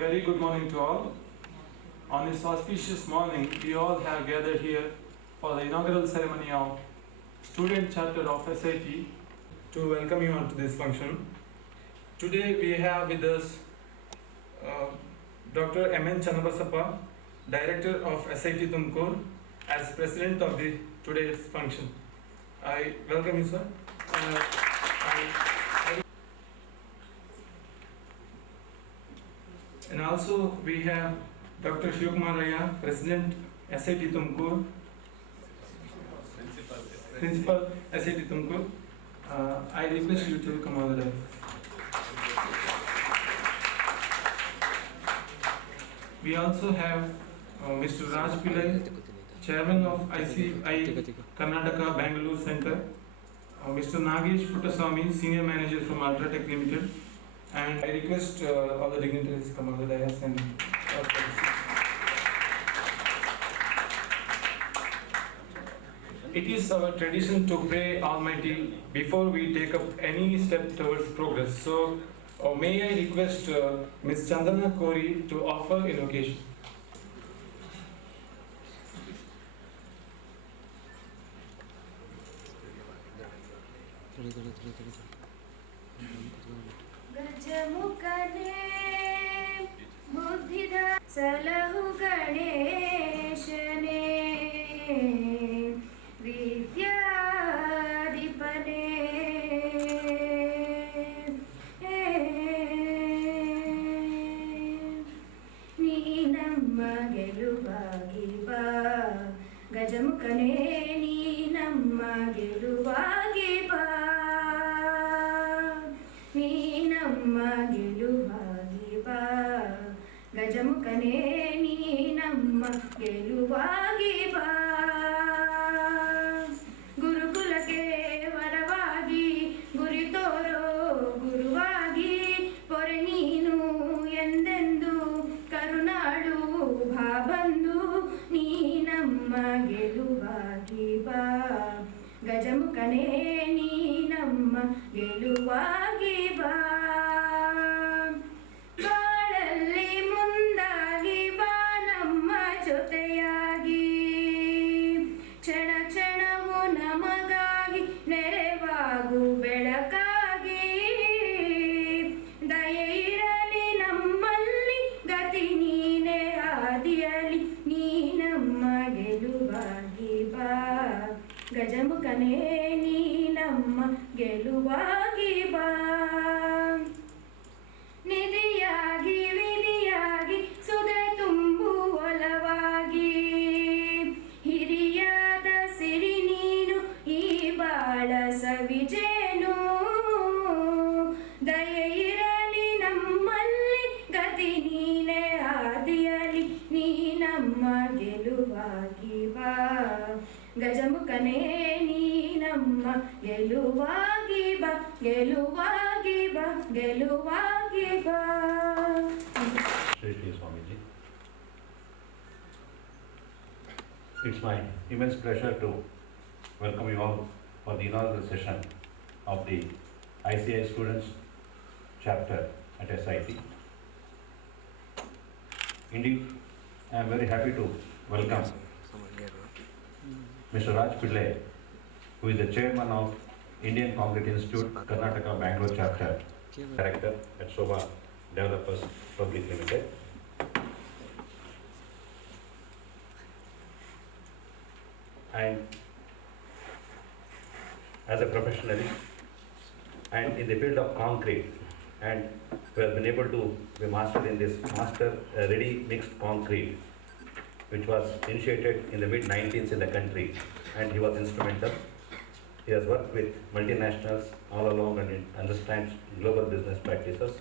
very good morning to all. On this auspicious morning, we all have gathered here for the inaugural ceremony of Student Chapter of SIT to welcome you onto this function. Today we have with us Dr. M.N. Channabasappa, Director of SIT Tumkur, as President of today's function. I welcome you, sir. And also we have Dr. Shivkumar Raya, President SIT Tumkur, Principal SIT Tumkur. I request you to come on the dais. We also have Mr. Raj Pillai, Chairman of ICI Karnataka Bangalore Center, Mr. Nagesh Puttaswamy, Senior Manager from Ultratech Limited, and I request all the dignitaries to come on the dais and It is our tradition to pray Almighty before we take up any step towards progress. So, may I request Ms. Chandana Kori to offer invocation. ಗಜಮುಖನೇ ಬುದ್ಧಿದ ಸಲಹು ಗಣೇಶನೇ ವಿದ್ಯಾಧಿಪನೇ ನೀ ನಮ್ಮ ಗೆಲುವಾಗಿ ಬಾ ಗಜಮುಖನೇ ನೀ ನಮ್ಮ ಗೆಲುವಾಗಿ ಬಾ ನೀ ನಮ್ಮ ಗೆಲುವಾಗಿ ಬಾ ಗಜಮುಖನೇ ನೀ ನಮ್ಮ ಗೆಲುವಾಗಿ ಬಾ ಗುರುಕುಲಕ್ಕೆ ವರವಾಗಿ ಗುರಿ ತೋರೋ ಗುರುವಾಗಿ ಪೊರೆ ನೀನು ಎಂದೆಂದು ಕರುನಾಡು ಭಾಬಂದು ನೀ ನಮ್ಮ ಗೆಲುವಾಗಿ ಬಾ ಗಜಮುಖನೇ ನೀ ನಮ್ಮ ಗೆಲುವಾಗಿ ಬಾ ಬಾಳಲ್ಲಿ ಮುಂದಾಗಿ ಬಾ ನಮ್ಮ ಜೊತೆಯಾಗಿ ಕ್ಷಣ ಕ್ಷಣವು ನಮಗಾಗಿ ನೆರವಾಗು ಬೆಳಕಾಗಿ ದಯೆ ಇರಲಿ ನಮ್ಮಲ್ಲಿ ಗತಿ ನೀನೇ ಆದಿಯಲಿ ನೀ ನಮ್ಮ ಗೆಲುವಾಗಿ ಬಾ ಗಜಮುಖನೇ ನೀ ನಮ್ಮ ಗೆಲುವಾಗಿ ಬಾ ನಿಧಿಯಾಗಿ ವಿಧಿಯಾಗಿ ಸುದೆ ತುಂಬು ಒಲವಾಗಿ ಹಿರಿಯಾದ ಸಿರಿ ನೀನು ಈ ಬಾಳ ಸವಿಜೇನು ದಯೆ ಇರಲಿ ನಮ್ಮಲ್ಲಿ ಗತಿ ನೀನೇ ಆದಿಯಲಿ ನೀ ನಮ್ಮ ಗೆಲುವಾಗಿ ಬಾ ಗಜಮುಖನೇ ನೀ ನಮ್ಮ ಗೆಲುವಾಗಿ ಬಾ ಗೆಲುವಾಗಿ ಬಾ ಗೆಲುವಾಗಿ ಬಾ. Shri Swamiji. It's my immense pleasure to welcome you all for the inaugural session of the ICI Students Chapter at SIT. Indeed, I am very happy to welcome Mr. Raj Pillai, who is the Chairman of Indian Concrete Institute, Karnataka Bangalore Chapter, Director at Shobha Developers Public Limited. And as a professional and in the field of concrete, and we have been able to be master in this ready mixed concrete, which was initiated in the mid-19s in the country, and he was instrumental. He has worked with multinationals all along and understands global business practices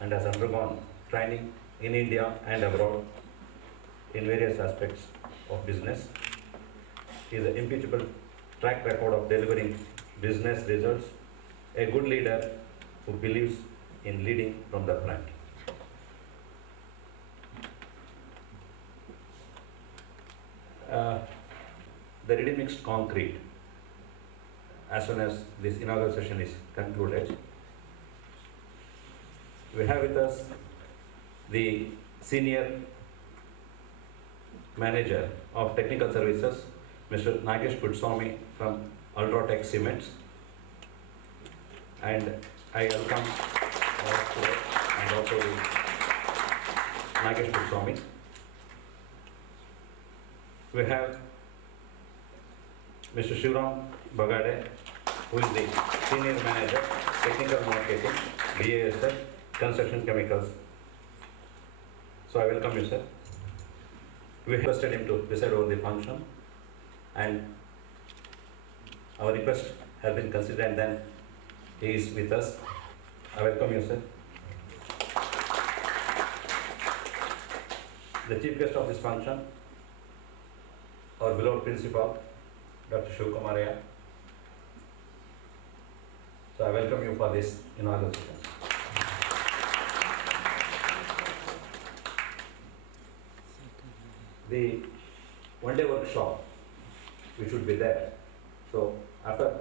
and has undergone training in India and abroad in various aspects of business. He has an impeccable track record of delivering business results, a good leader who believes in leading from the front. The ready mixed concrete, as soon as this inaugural session is concluded, we have with us the Senior Manager of Technical Services, Mr. Nagesh Kutswamy from Ultratech Cements. And I welcome and also the Nagesh Kutswamy. We have Mr. Shivram Bagade, who is the Senior Manager, Technical Marketing, BASF, Construction Chemicals. So I welcome you, sir. We requested him to preside over the function, and our request has been considered, and then he is with us. I welcome you, sir. The chief guest of this function, our beloved principal, Dr. Shivkumaraya. So I welcome you for this inaugural session. The one-day workshop, which should be there. So after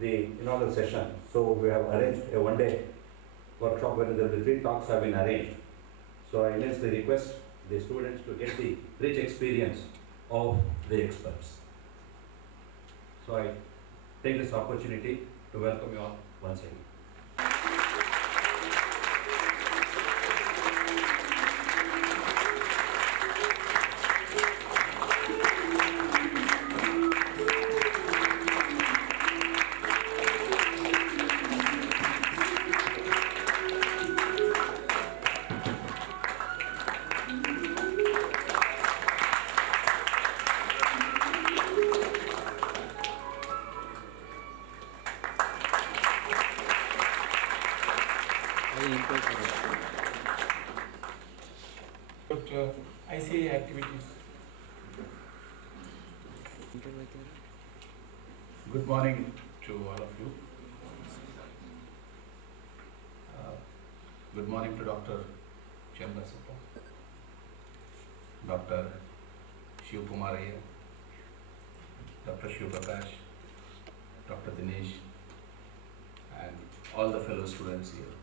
the inaugural session, so we have arranged a one-day workshop where the 3 talks have been arranged. So I immensely request the students to get the rich experience of the experts. So I take this opportunity to welcome you all once again. ICI activities. Good morning to all of you. Good morning to Dr. Chembasappa, Dr. Shivkumaraya, Dr. Shivprakash, Dr. Dinesh, and all the fellow students here,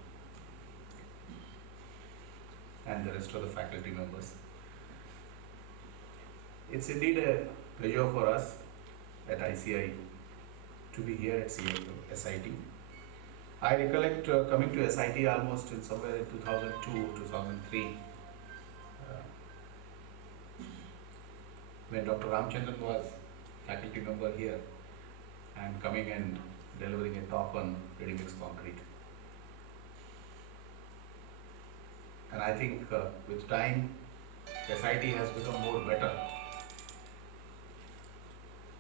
and the rest of the faculty members. It's indeed a pleasure for us at ICI to be here at SIT. I recollect coming to SIT almost in somewhere in 2002, 2003, when Dr. Ramchandran was faculty member here and coming and delivering a talk on ready-mix concrete. And I think with time, SIT has become more better.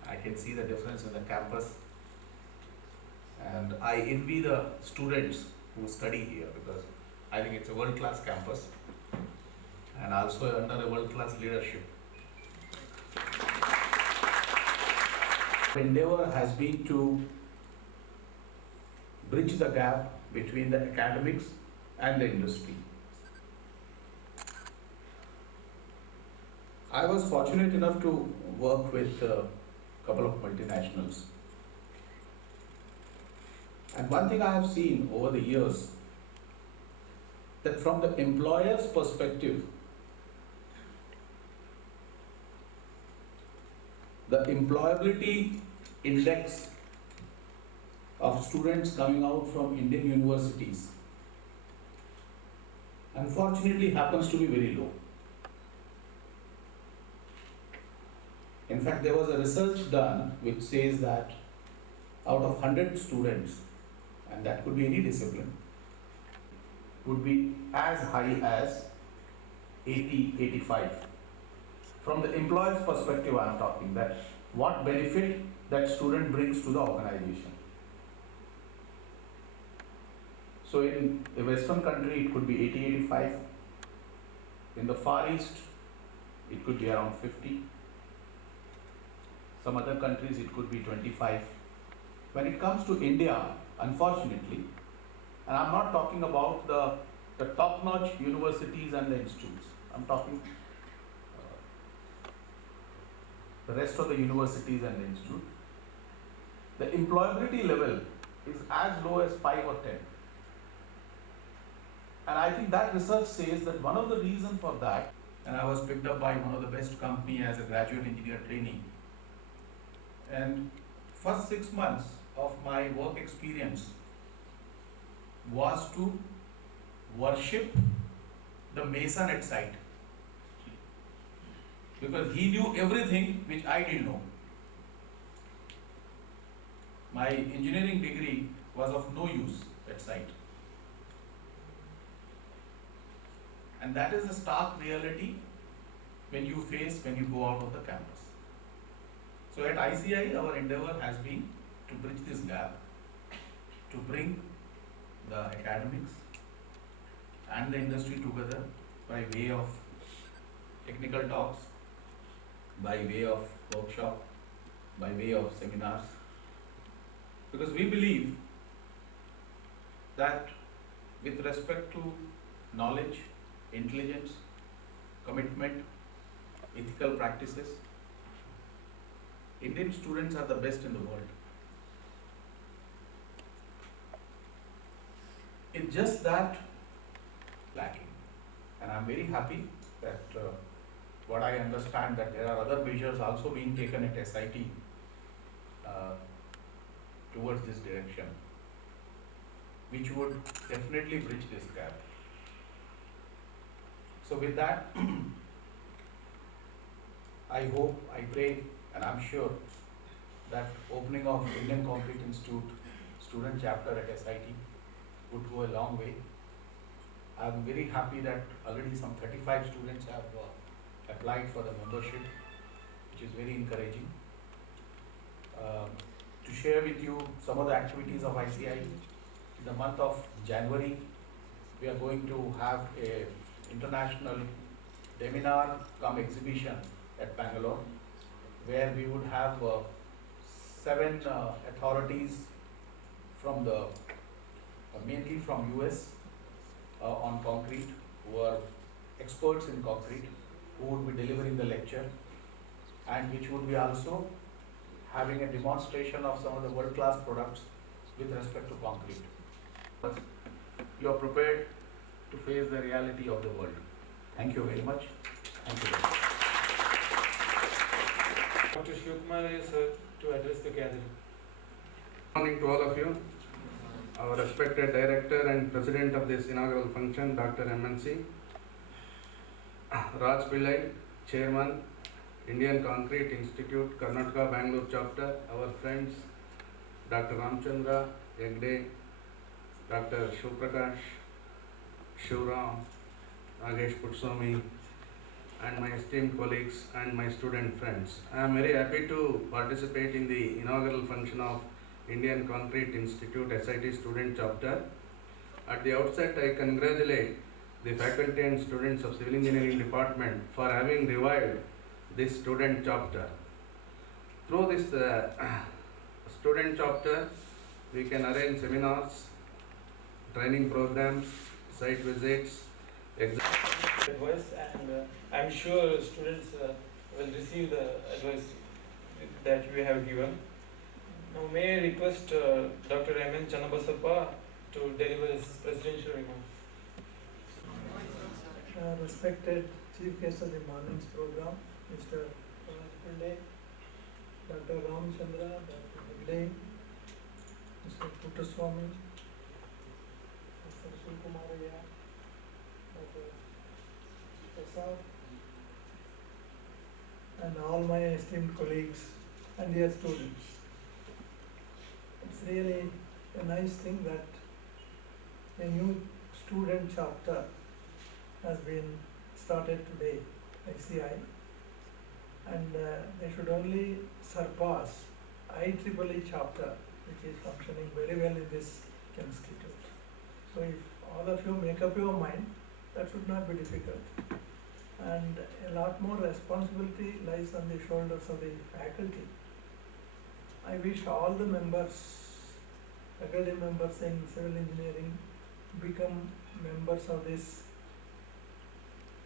I can see the difference in the campus, and I envy the students who study here, because I think it's a world-class campus and also under a world-class leadership. Endeavor has been to bridge the gap between the academics and the industry. I was fortunate enough to work with a couple of multinationals. And one thing I have seen over the years, that from the employer's perspective, the employability index of students coming out from Indian universities unfortunately happens to be very low. In fact, there was a research done which says that out of 100 students, and that could be any discipline, would be as high as 80, 85. From the employer's perspective, I am talking that what benefit that student brings to the organization. So in a Western country, it could be 80, 85. In the Far East, it could be around 50. Some other countries, it could be 25. When it comes to India, unfortunately, and I'm not talking about the top-notch universities and the institutes. I'm talking the rest of the universities and the institute. The employability level is as low as 5 or 10. And I think that research says that one of the reasons for that, and I was picked up by one of the best company as a graduate engineer trainee. And first 6 months of my work experience was to worship the mason at site. Because he knew everything which I didn't know. My engineering degree was of no use at site. And that is the stark reality when you go out of the campus. So at ICI, our endeavor has been to bridge this gap, to bring the academics and the industry together by way of technical talks, by way of workshop, by way of seminars. Because we believe that with respect to knowledge, intelligence, commitment, ethical practices, Indian students are the best in the world. It's just that lacking. And I'm very happy that what I understand that there are other measures also being taken at SIT towards this direction, which would definitely bridge this gap. So with that, I hope, I pray, and I'm sure that opening of Indian Concrete Institute student chapter at SIT would go a long way. I'm very happy that already some 35 students have applied for the membership, which is very encouraging. To share with you some of the activities of ICI, in the month of January, we are going to have a international seminar cum exhibition at Bangalore, where we would have 7 authorities from the mainly from US on concrete, who are experts in concrete, who would be delivering the lecture, and which would be also having a demonstration of some of the world-class products with respect to concrete. You are prepared to face the reality of the world. Thank you very much. Thank you. Dr. Shivkumar sir to address the gathering. Good morning to all of you. Our respected director and president of this inaugural function, Dr. MNC, Raj Pillai, chairman, Indian Concrete Institute, Karnataka, Bangalore chapter, our friends, Dr. Ramchandra, Engg, Dr. Shivprakash, Shivram, Nagesh Putswamy, and my esteemed colleagues and my student friends. I am very happy to participate in the inaugural function of Indian Concrete Institute SIT student chapter. At the outset, I congratulate the faculty and students of Civil Engineering Department for having revived this student chapter. Through this student chapter, we can arrange seminars, training programs, site visits, Advice, and I'm sure students will receive the advice that we have given. Now may I request Dr. M.N. Channabasappa to deliver his presidential remarks. Respected Chief Guest of the morning's program, Mr. Pillai, Dr. Ramchandra, Dr. Engg, Mr. Putswamy, Mr. Shivkumar, Dr. Prasad, and all my esteemed colleagues and dear students. It's really a nice thing that a new student chapter has been started today, ICI, and they should only surpass IEEE chapter, which is functioning very well in this institute. So if all of you make up your mind, that should not be difficult. And a lot more responsibility lies on the shoulders of the faculty. I wish all the members, faculty members in civil engineering, become members of this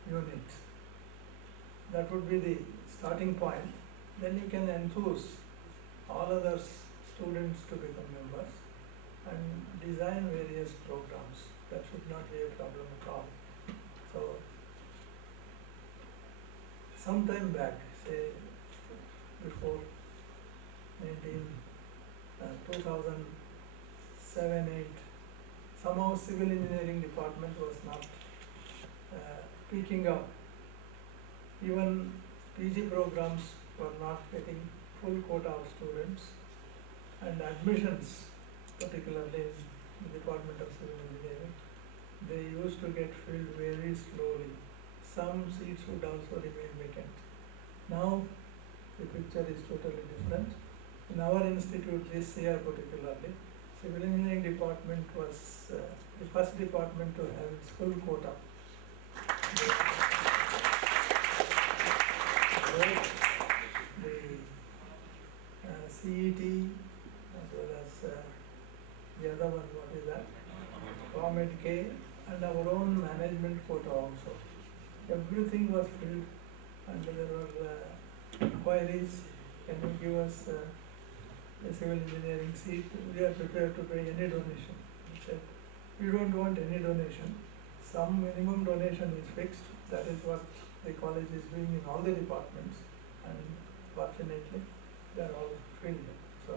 unit. That would be the starting point. Then you can enthuse all other students to become members and design various programs. that should not be a problem at all. So, some time back, say before 2007-8, somehow civil engineering department was not picking up. Even PG programs were not getting full quota of students, and admissions, particularly in the Department of Civil Engineering, they used to get filled very slowly. Some seats would also remain vacant. Now the picture is totally different. In our institute this year particularly, Civil Engineering department was the first department to have its full quota. The CET as well as the other one, what is that? Comet K, and our own management quota also. Everything was filled, and there were inquiries, can you give us a civil engineering seat? We are prepared to pay any donation. We said, we don't want any donation. Some minimum donation is fixed. That is what the college is doing in all the departments, and fortunately they are all filled. So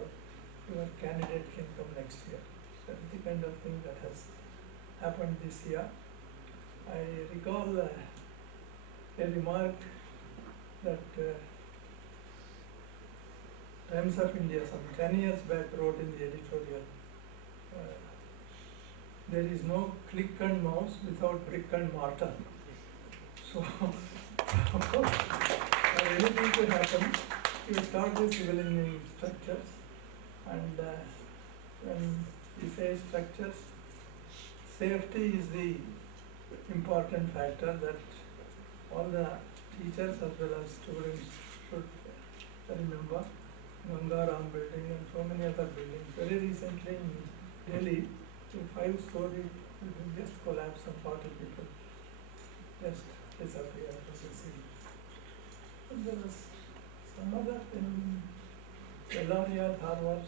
your candidate can come next year. That is the kind of thing that has happened this year. I recall a remark that Times of India some 10 years back wrote in the editorial, there is no click and mouse without brick and mortar. So, for anything to happen, you start with civil engineering structures, and when we say structures, safety is the important factor that all the teachers as well as students should remember. Gangaram building and so many other buildings. Very recently in Delhi, a 5-story building just collapsed and 40 people just disappeared from the scene. And there was some other in Bellariya, Dharwad,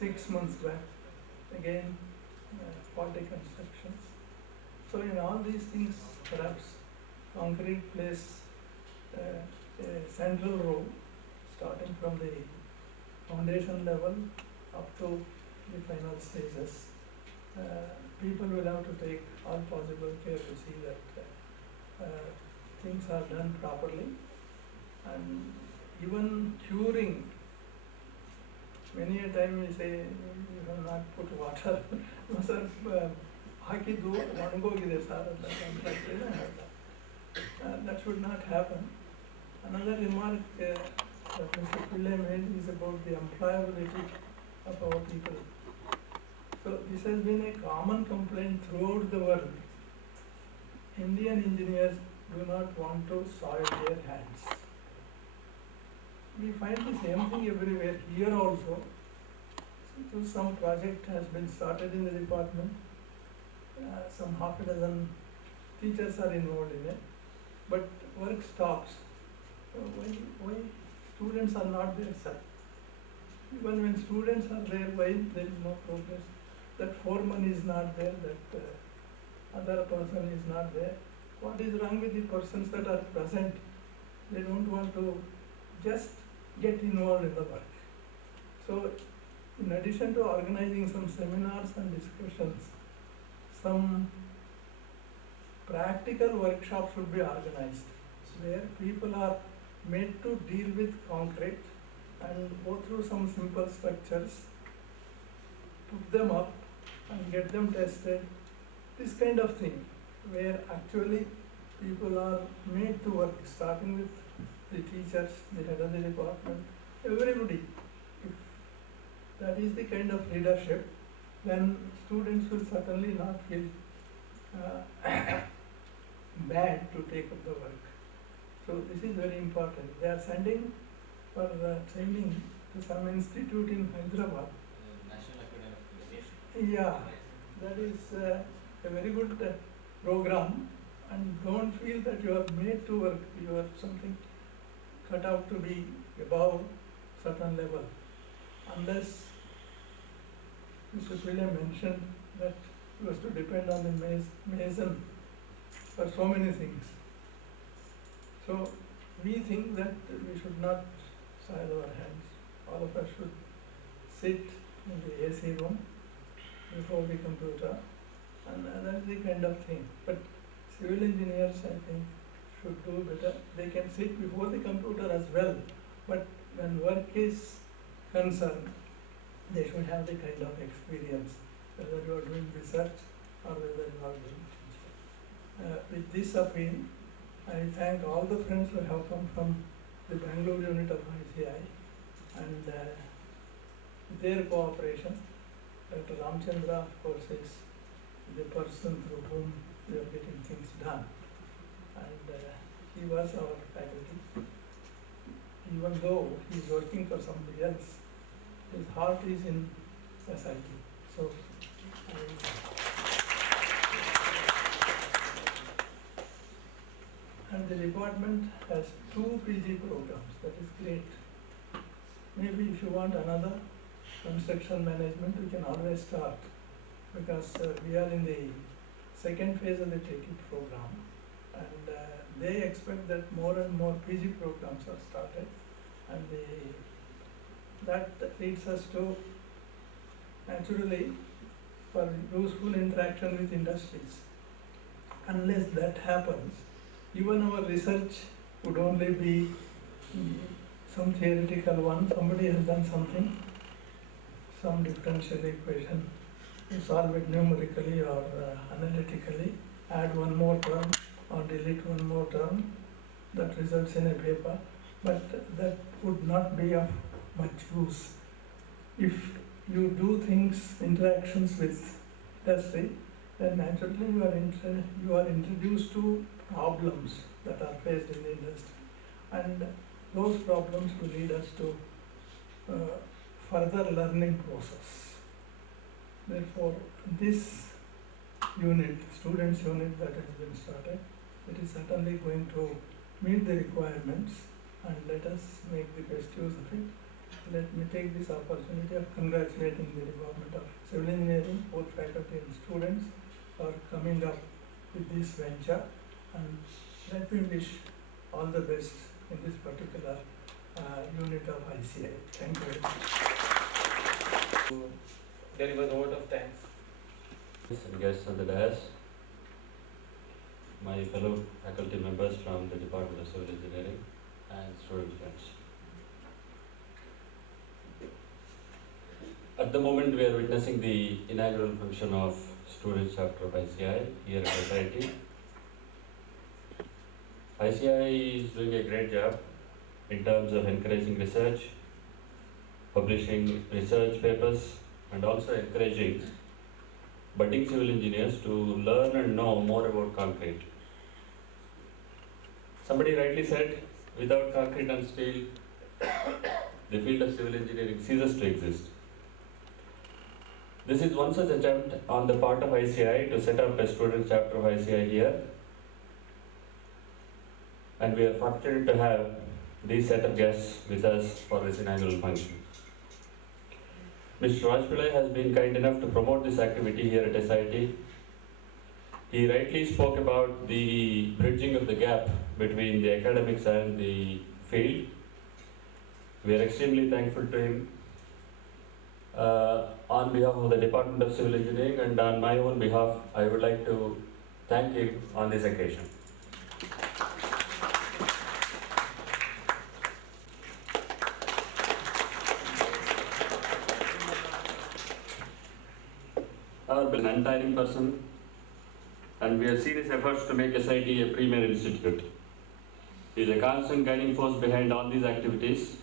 6 months back, again faulty constructions. So in all these things, perhaps concrete plays a central role, starting from the foundation level up to the final stages. People will have to take all possible care to see that things are done properly, and even curing. Many a time we say you have not put water. No, sir, hakidu onagogide sir. That should not happen. Another remark that Mr. Pillai made is about the employability of our people. So this has been a common complaint throughout the world. Indian engineers do not want to soil their hands. We find the same thing everywhere. Here also, so some project has been started in the department. Some half a dozen teachers are involved in it, but work stops. Why students are not there, sir? Even when students are there, why there is no progress? That foreman is not there, that other person is not there. What is wrong with the persons that are present? They don't want to just get involved in the work. So, in addition to organizing some seminars and discussions, some practical workshops should be organized where people are made to deal with concrete and go through some simple structures, put them up and get them tested. This kind of thing where actually people are made to work, starting with the teachers, the head of the department, everybody. If that is the kind of leadership, then students will certainly not feel bad to take up the work. So this is very important. They are sending for training to some institute in Hyderabad. National Academy of Education. Yeah, that is a very good program, and don't feel that you are made to work. You are something cut out to be above certain level. Unless Mr. Pillai mentioned that was to depend on the mason for so many things. So we think that we should not soil our hands. All of us should sit in the AC room before the computer, and that's the kind of thing. But civil engineers, I think, should do better. They can sit before the computer as well, but when work is concerned, they should have the kind of experience, whether you are doing research or whether you are doing teaching. With this appeal, I thank all the friends who have come from the Bangalore unit of ICI and their cooperation. Dr. Ramchandra, of course, is the person through whom we are getting things done. And he was our faculty. Even though he is working for somebody else, his heart is in SIT. So, and the department has 2 PG programs. That is great. Maybe if you want another construction management, we can always start, because we are in the second phase of the TT program, and they expect that more and more PG programs are started, and that leads us to naturally for useful interaction with industries. Unless that happens, even our research would only be some theoretical one. Somebody has done something, some differential equation, you solve it numerically or analytically, add one more term or delete one more term, that results in a paper, but that would not be of much use. If you do things, interactions with industry, then naturally you are introduced to problems that are faced in the industry, and those problems will lead us to further learning process. Therefore, this unit, students unit that has been started, it is certainly going to meet the requirements, and let us make the best use of it. Let me take this opportunity of congratulating the Department of Civil Engineering, both faculty and students, for coming up with this venture, and let me wish all the best in this particular unit of ICI. Thank you very much. To deliver the word of thanks. And guests on the dais, my fellow faculty members from the Department of Civil Engineering, and student friends. At the moment, we are witnessing the inaugural function of Student Chapter of ICI here at SIT. ICI is doing a great job in terms of encouraging research, publishing research papers, and also encouraging budding civil engineers to learn and know more about concrete. Somebody rightly said, without concrete and steel, the field of civil engineering ceases to exist. This is one such attempt on the part of ICI to set up a student chapter of ICI here, and we are fortunate to have these set of guests with us for this inaugural function. Mr. Raj Pillai has been kind enough to promote this activity here at SIT. He rightly spoke about the bridging of the gap between the academics and the field. We are extremely thankful to him. On behalf of the Department of Civil Engineering and on my own behalf, I would like to thank him on this occasion. An untiring person, and we have seen his efforts to make SIT a premier institute. He is a constant guiding force behind all these activities.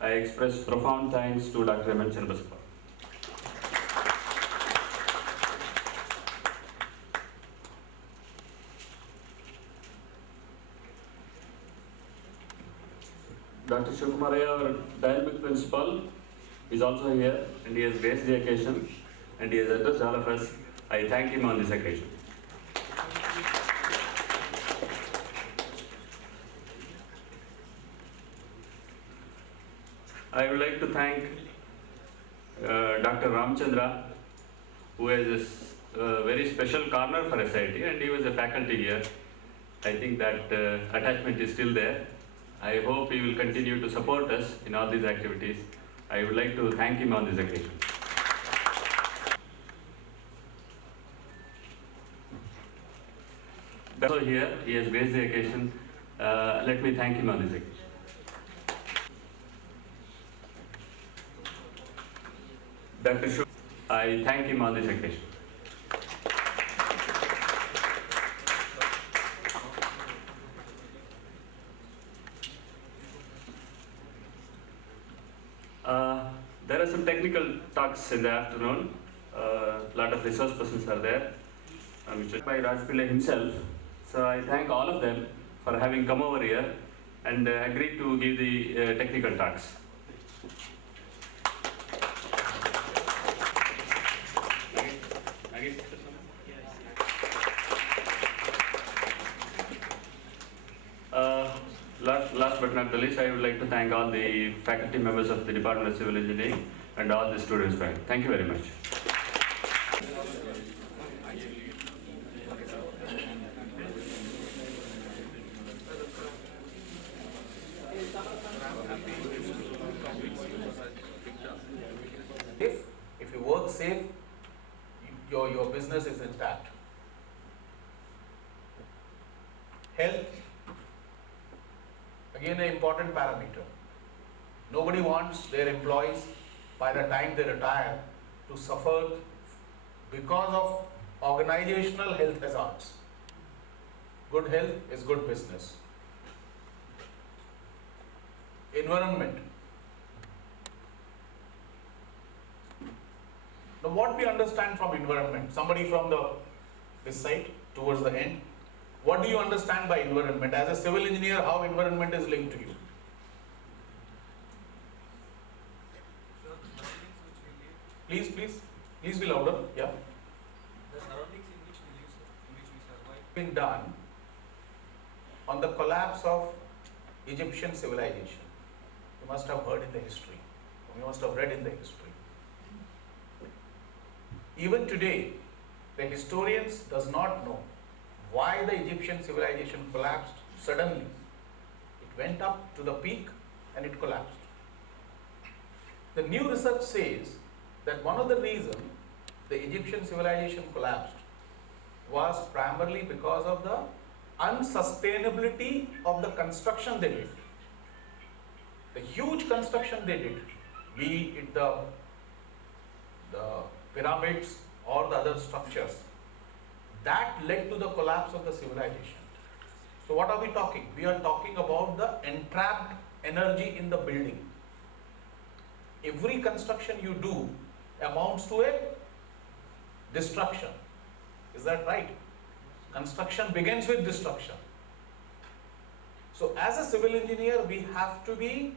I express profound thanks to Dr. M. Channabasappa. Dr. Shivakumaraya, our dynamic principal, is also here, and he has graced the occasion, and he has addressed all of us. I thank him on this occasion. I would like to thank Dr. Ramchandra, who has a very special corner for SIT, and he was a faculty here. I think that attachment is still there. I hope he will continue to support us in all these activities. I would like to thank him on this occasion. Also here, he has graced the occasion. Let me thank him on this occasion. Dr. Shu, I thank him on this occasion. There are some technical talks in the afternoon. A lot of resource persons are there, which by Raj Pillai himself. So I thank all of them for having come over here and agreed to give the technical talks. Last but not the least, I would like to thank all the faculty members of the Department of Civil Engineering and all the students. Thank you very much. If you work safe, your business is intact. Health, again an important parameter. Nobody wants their employees by the time they retire to suffer because of organizational health hazards. Good health is good business. Environment. Now what we understand from environment, somebody from this side towards the end, what do you understand by environment? As a civil engineer, how environment is linked to you? Please be louder. Yeah. The surroundings in which we live, in which we survive. Been done on the collapse of Egyptian civilization. You must have heard in the history. You must have read in the history. Even today, the historians does not know why the Egyptian civilization collapsed suddenly. It went up to the peak and it collapsed. The new research says that one of the reasons the Egyptian civilization collapsed was primarily because of the unsustainability of the construction they did. The huge construction they did, be it the pyramids or the other structures, that led to the collapse of the civilization. So what are we talking? We are talking about the entrapped energy in the building. Every construction you do amounts to a destruction. Is that right? Construction begins with destruction. So as a civil engineer, we have to be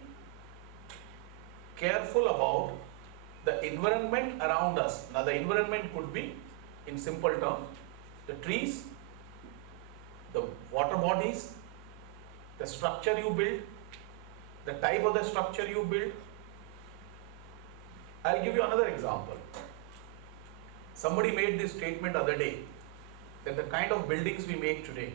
careful about the environment around us. Now the environment could be, in simple terms, the trees, the water bodies, the structure you build, the type of the structure you build. I'll give you another example. Somebody made this statement the other day that the kind of buildings we make today,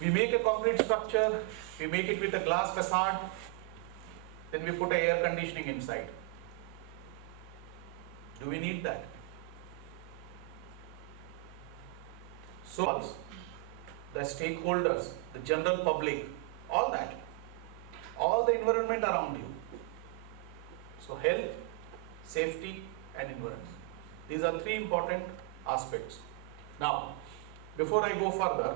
we make a concrete structure, we make it with a glass facade, then we put an air conditioning inside. Do we need that? So, the stakeholders, the general public, all that, all the environment around you. So, health, safety, and environment. These are three important aspects. Now, before I go further,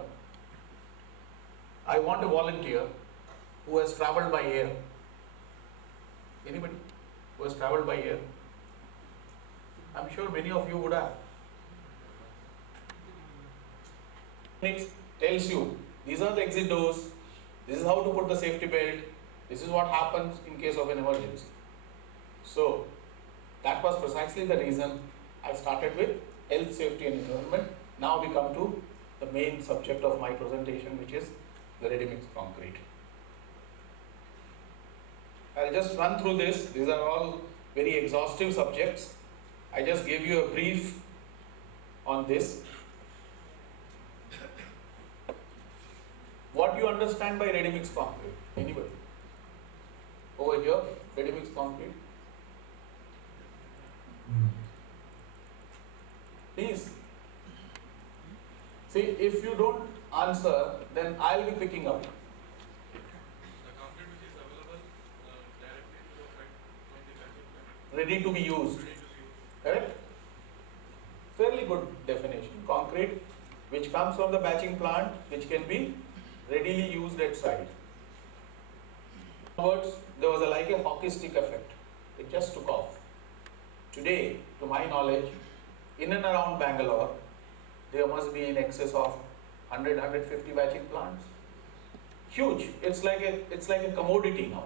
I want a volunteer who has traveled by air. Anybody who has traveled by air? I'm sure many of you would have. It tells you, these are the exit doors, this is how to put the safety belt, this is what happens in case of an emergency. So, that was precisely the reason I started with health, safety and environment. Now we come to the main subject of my presentation, which is the ready-mix concrete. I'll just run through this. These are all very exhaustive subjects. I just gave you a brief on this. What do you understand by ready-mix concrete? Anybody? Over here, ready-mix concrete. Please. See, if you don't answer, then I'll be picking up. The concrete which is available directly to the site from the batching plant. Ready to be used. Ready to use. Correct? Fairly good definition. Concrete which comes from the batching plant, which can be readily used at site. In other words, there was like a hockey stick effect. It just took off. Today, to my knowledge, in and around Bangalore, there must be in excess of 100, 150 batching plants. Huge. It's like a commodity now.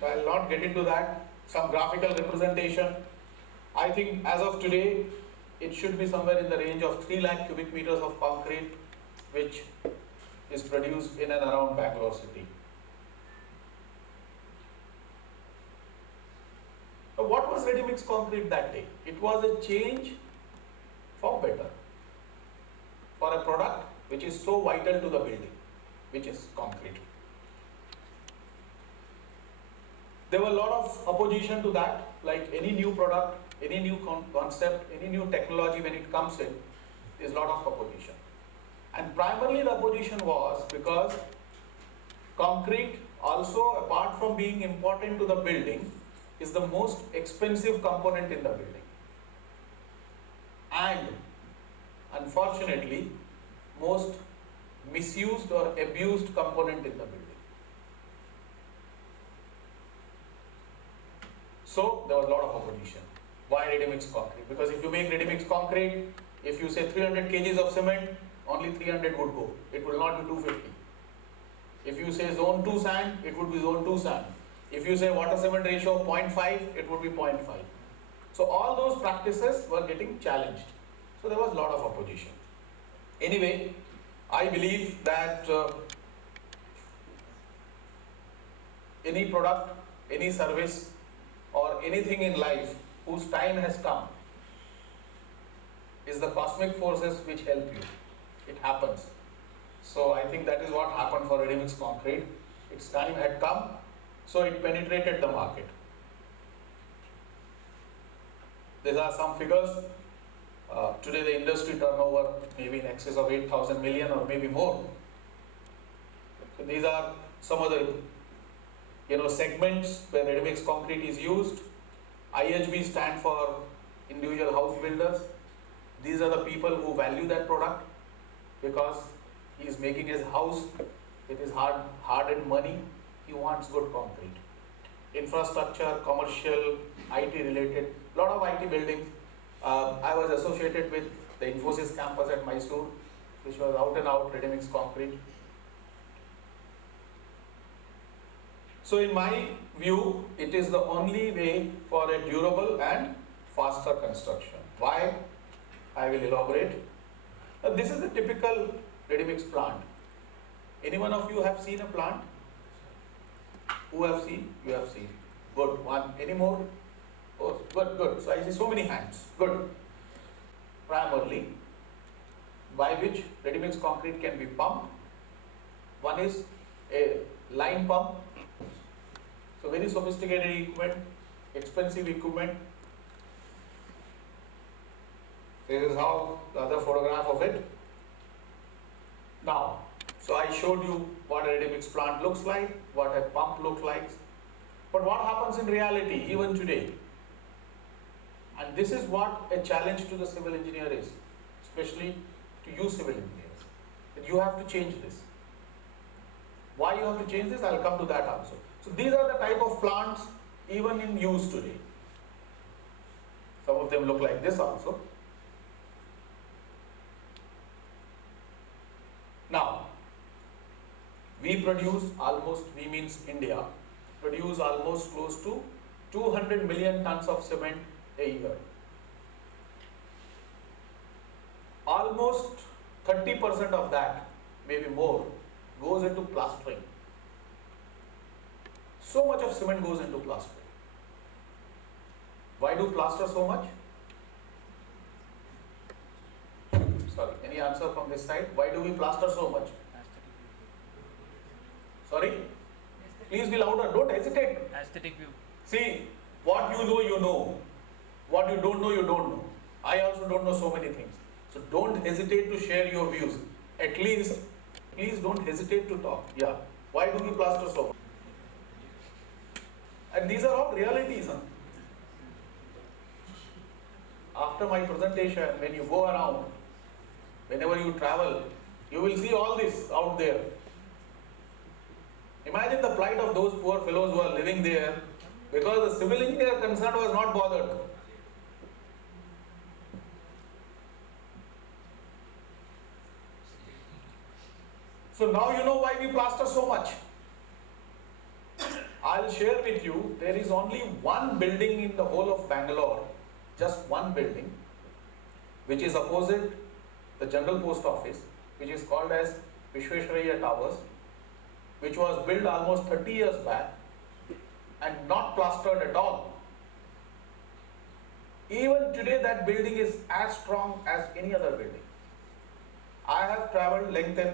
So I'll not get into that. Some graphical representation. I think as of today, it should be somewhere in the range of 3 lakh cubic meters of concrete, which is produced in and around Bangalore city. Now, what was ready-mix concrete that day? It was a change for better, for a product which is so vital to the building, which is concrete. There were a lot of opposition to that, like any new product, any new concept, any new technology when it comes in, there's a lot of opposition. And primarily the opposition was because concrete also, apart from being important to the building, is the most expensive component in the building. And unfortunately, most misused or abused component in the building. So there was a lot of opposition. Why ready-mix concrete? Because if you make ready-mix concrete, if you say 300 kgs of cement, only 300 would go. It will not be 250. If you say zone 2 sand, it would be zone 2 sand. If you say water cement ratio 0.5, it would be 0.5. So all those practices were getting challenged. So there was a lot of opposition. Anyway, I believe that any product, any service, or anything in life whose time has come is the cosmic forces which help you. It happens. So I think that is what happened for ready-mix concrete. Its time had come, so it penetrated the market. These are some figures. Today the industry turnover maybe in excess of 8,000 million or maybe more. So these are some of the segments where ready-mix concrete is used. IHB stand for individual house builders. These are the people who value that product because he is making his house with his hard-earned money. He wants good concrete. Infrastructure, commercial, IT related, lot of IT buildings. I was associated with the Infosys campus at Mysore, which was out and out ready-mix concrete. So in my view, it is the only way for a durable and faster construction. Why? I will elaborate. This is a typical ready-mix plant. Any one of you have seen a plant? Who have seen? You have seen. Good. One. Any more? Oh, good. So I see so many hands. Good. Primarily, by which ready-mix concrete can be pumped. One is a line pump. So very sophisticated equipment, expensive equipment. This is how the other photograph of it. Now, so I showed you what a ready-mix plant looks like, what a pump looks like. But what happens in reality, even today? And this is what a challenge to the civil engineer is, especially to you civil engineers, that you have to change this. Why you have to change this? I'll come to that also. So these are the type of plants even in use today. Some of them look like this also. Now, we produce almost, we means India, produce almost close to 200 million tons of cement a year. Almost 30% of that, maybe more, goes into plastering. So much of cement goes into plastering. Why do plaster so much? Sorry, any answer from this side? Why do we plaster so much? Sorry? Please be louder, don't hesitate. Aesthetic view. See, what you know, you know. What you don't know, you don't know. I also don't know so many things. So don't hesitate to share your views. At least, please don't hesitate to talk. Yeah. Why do we plaster so much? And these are all realities. Huh? After my presentation, when you go around, whenever you travel, you will see all this out there. Imagine the plight of those poor fellows who are living there because the civil engineer concerned was not bothered. So now you know why we plaster so much. I'll share with you, there is only one building in the whole of Bangalore, just one building, which is opposite the General Post Office, which is called as Vishwesvaraya Towers, which was built almost 30 years back and not plastered at all. Even today that building is as strong as any other building. I have traveled length and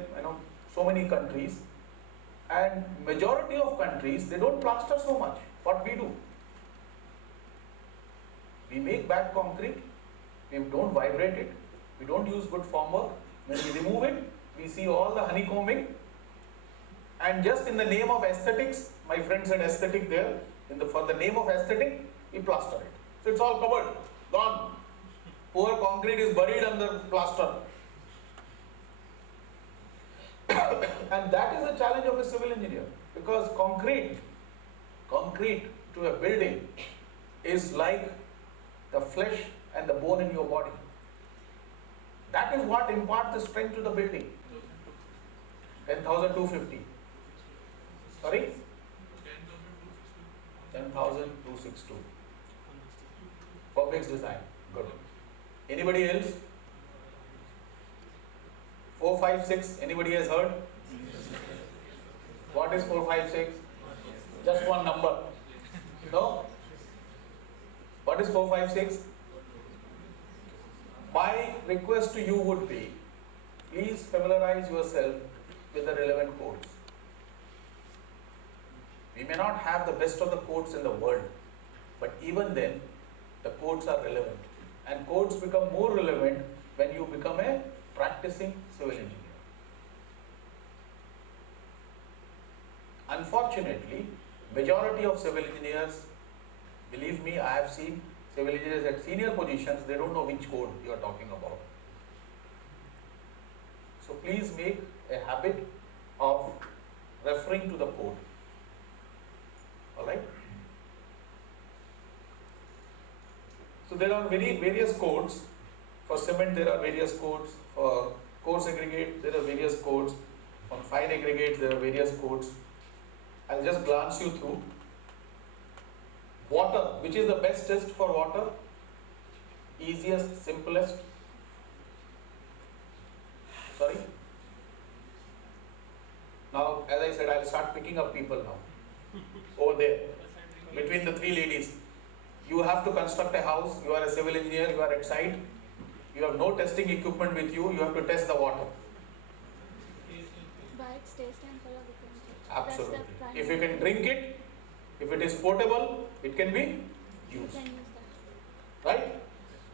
so many countries, and majority of countries, they don't plaster so much. What we do? We make bad concrete, we don't vibrate it, we don't use good formwork. When we remove it, we see all the honeycombing, and just in the name of aesthetics, my friend said aesthetic there, for the name of aesthetic, we plaster it. So it's all covered, gone. Poor concrete is buried under plaster. And that is the challenge of a civil engineer, because concrete to a building is like the flesh and the bone in your body. That is what imparts the strength to the building. 10,250. Sorry? 10,262. For mixed design. Good. Anybody else? 456. Anybody has heard? What is 456? Just one number. No? What is 456? My request to you would be, please familiarize yourself with the relevant codes. We may not have the best of the codes in the world, but even then, the codes are relevant. And codes become more relevant when you become a practicing civil engineer. Unfortunately, majority of civil engineers, believe me, I have seen civil engineers at senior positions, they don't know which code you are talking about. So please make a habit of referring to the code. Alright? So there are various codes. For cement there are various codes. For coarse aggregate there are various codes. On fine aggregates there are various codes. I'll just glance you through. Water, which is the best test for water? Easiest, simplest? Sorry? Now, as I said, I'll start picking up people now. Over there, between the three ladies. You have to construct a house, you are a civil engineer, you are at site, you have no testing equipment with you, you have to test the water. By its taste and color we can judge. Absolutely. That's the If you can drink it, if it is potable, it can be you used. can use that. Right?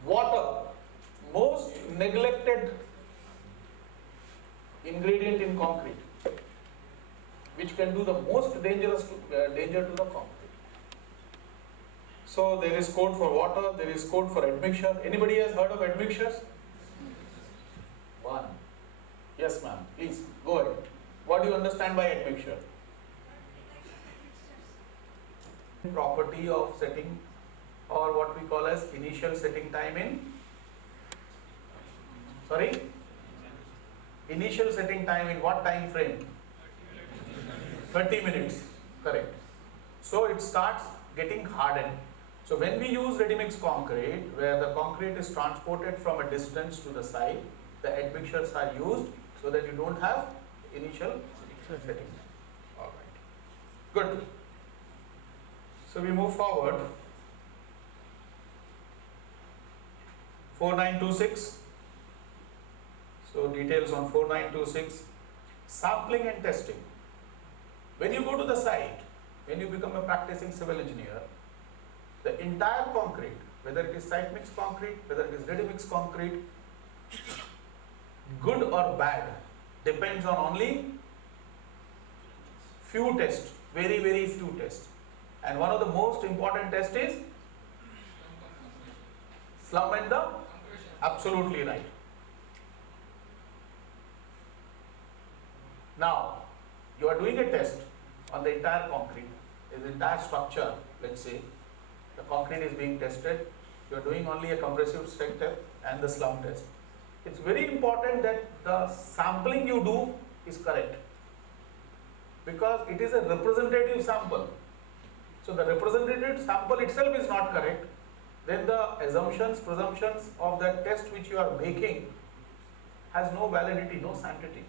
Water, most neglected ingredient in concrete, which can do the most danger to the concrete. So there is code for water, there is code for admixture. Anybody has heard of admixtures? One. Yes, ma'am. Please go ahead. What do you understand by admixture? Property of setting, or what we call as initial setting time in. Sorry? Initial setting time in what time frame? 30 minutes. Correct. So it starts getting hardened. So when we use ready-mix concrete, where the concrete is transported from a distance to the site, the admixtures are used so that you don't have initial setting. All right. Good. So we move forward. 4926. So details on 4926, sampling and testing. When you go to the site, when you become a practicing civil engineer, the entire concrete, whether it is site mixed concrete, whether it is ready mixed concrete, good or bad, depends on only few tests, very few tests. And one of the most important tests is slum and the, absolutely right. Now, you are doing a test on the entire concrete, the entire structure, let's say, the concrete is being tested, you are doing only a compressive strength test and the slum test. It's very important that the sampling you do is correct, because it is a representative sample. So the representative sample itself is not correct, then the assumptions, presumptions of that test which you are making has no validity, no sanctity.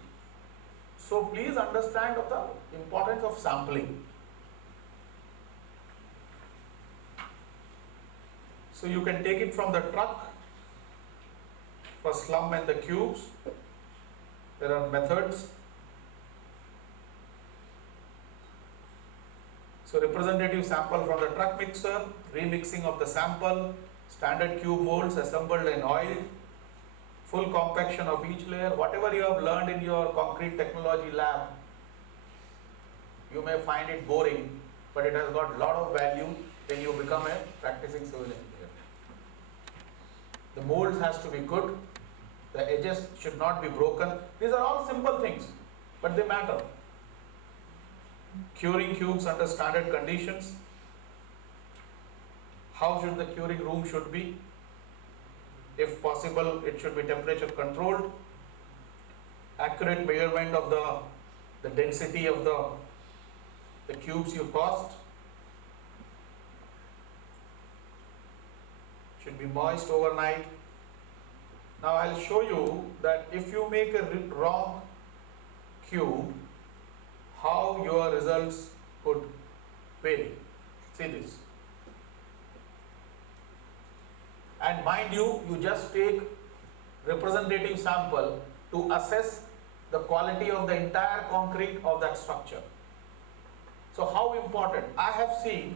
So please understand of the importance of sampling. So you can take it from the truck for slum and the cubes. There are methods. So representative sample from the truck mixer, remixing of the sample, standard cube molds assembled and oiled, full compaction of each layer. Whatever you have learned in your concrete technology lab, you may find it boring, but it has got a lot of value when you become a practicing civil engineer. The molds has to be good, the edges should not be broken. These are all simple things, but they matter. Curing cubes under standard conditions. How should the curing room should be? If possible, it should be temperature controlled. Accurate measurement of the density of the cubes you cast. Should be moist overnight. Now I'll show you that if you make a wrong cube, how your results could vary. See this. And mind you, you just take representative sample to assess the quality of the entire concrete of that structure. So how important? I have seen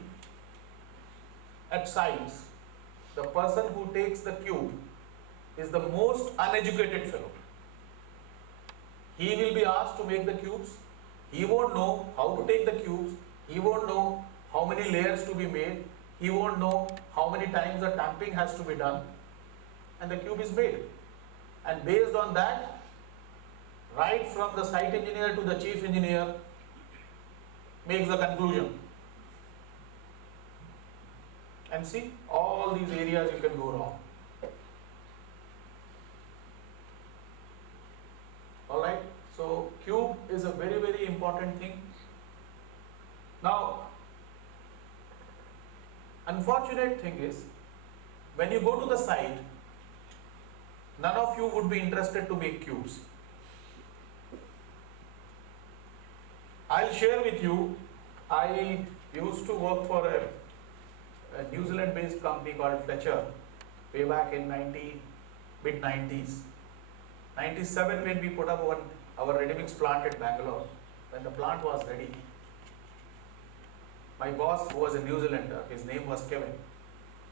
at sites, the person who takes the cube is the most uneducated fellow. He will be asked to make the cubes. He won't know how to take the cubes. He won't know how many layers to be made. He won't know how many times the tamping has to be done. And the cube is made. And based on that, right from the site engineer to the chief engineer makes the conclusion. And see, all these areas you can go wrong. Alright, so cube is a very important thing. Now, unfortunate thing is, when you go to the site, none of you would be interested to make cubes. I'll share with you, I used to work for a New Zealand based company called Fletcher way back in mid-90s. 97 when we put up our ready-mix plant at Bangalore. When the plant was ready, my boss, who was a New Zealander, his name was Kevin,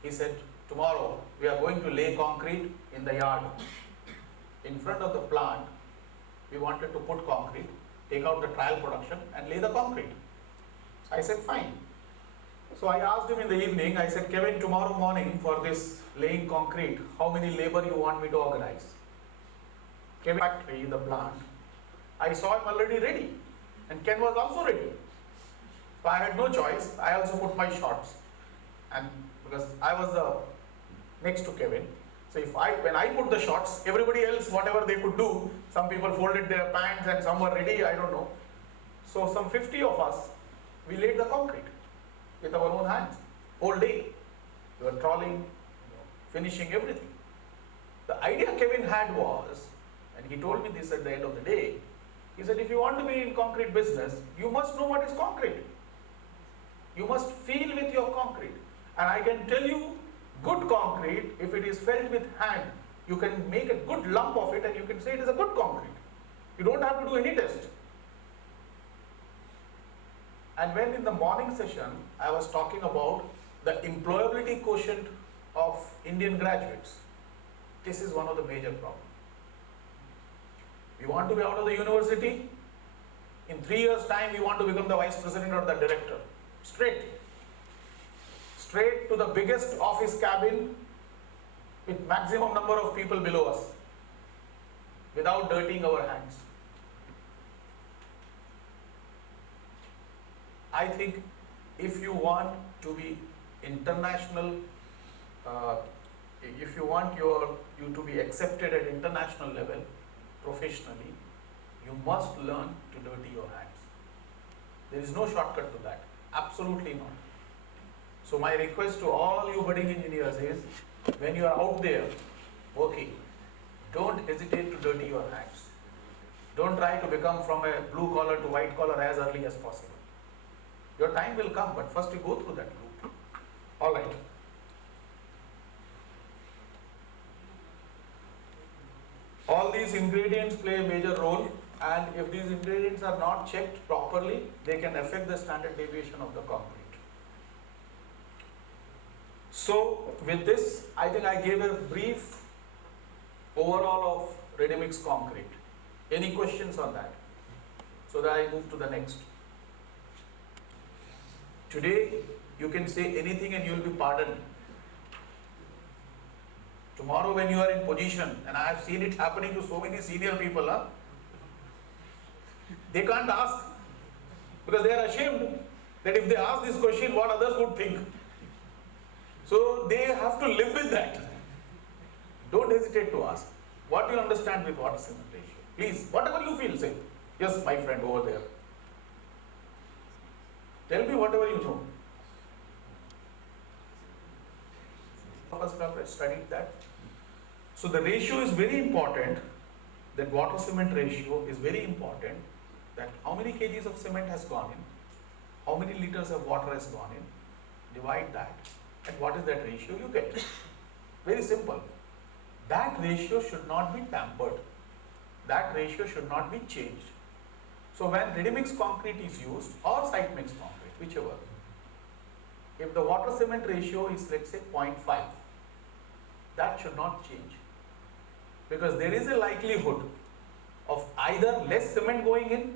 he said, tomorrow we are going to lay concrete in the yard. In front of the plant, we wanted to put concrete, take out the trial production and lay the concrete. So I said, fine. So I asked him in the evening, I said, Kevin, tomorrow morning for this laying concrete, how many labor you want me to organize? Kevin factory in the plant, I saw him already ready, and Ken was also ready. So I had no choice. I also put my shorts, and because I was next to Kevin, so when I put the shorts, everybody else whatever they could do, some people folded their pants and some were ready. I don't know. So some 50 of us, we laid the concrete with our own hands, whole day. We were trawling, finishing everything. The idea Kevin had was, and he told me this at the end of the day, he said, if you want to be in concrete business, you must know what is concrete. You must feel with your concrete. And I can tell you, good concrete, if it is felt with hand, You can make a good lump of it and you can say it is a good concrete. You don't have to do any test. And when in the morning session I was talking about the employability quotient of Indian graduates, this is one of the major problems. We want to be out of the university. In 3 years' time, we want to become the vice president or the director. Straight to the biggest office cabin with maximum number of people below us, without dirtying our hands. I think if you want to be international, if you want you to be accepted at international level professionally, you must learn to dirty your hands. There is no shortcut to that. Absolutely not. So my request to all you budding engineers is, when you are out there working, don't hesitate to dirty your hands. Don't try to become from a blue collar to white collar as early as possible. Your time will come, but first you go through that loop. All right. All these ingredients play a major role, and if these ingredients are not checked properly, they can affect the standard deviation of the concrete. So with this, I think I gave a brief overall of ready-mix concrete. Any questions on that? So that I move to the next. Today, you can say anything and you will be pardoned. Tomorrow when you are in position, and I have seen it happening to so many senior people, they can't ask because they are ashamed that if they ask this question, what others would think. So they have to live with that. Don't hesitate to ask. What do you understand with water cement ratio? Please, whatever you feel, say. Yes, my friend over there. Tell me whatever you know. First have studied that. So the ratio is very important. That water cement ratio is very important. That how many kgs of cement has gone in, how many liters of water has gone in, divide that, and what is that ratio you get. Very simple. That ratio should not be tampered. That ratio should not be changed. So when ready-mix concrete is used, or site mix concrete, whichever, if the water cement ratio is, let's say, 0.5, that should not change. Because there is a likelihood of either less cement going in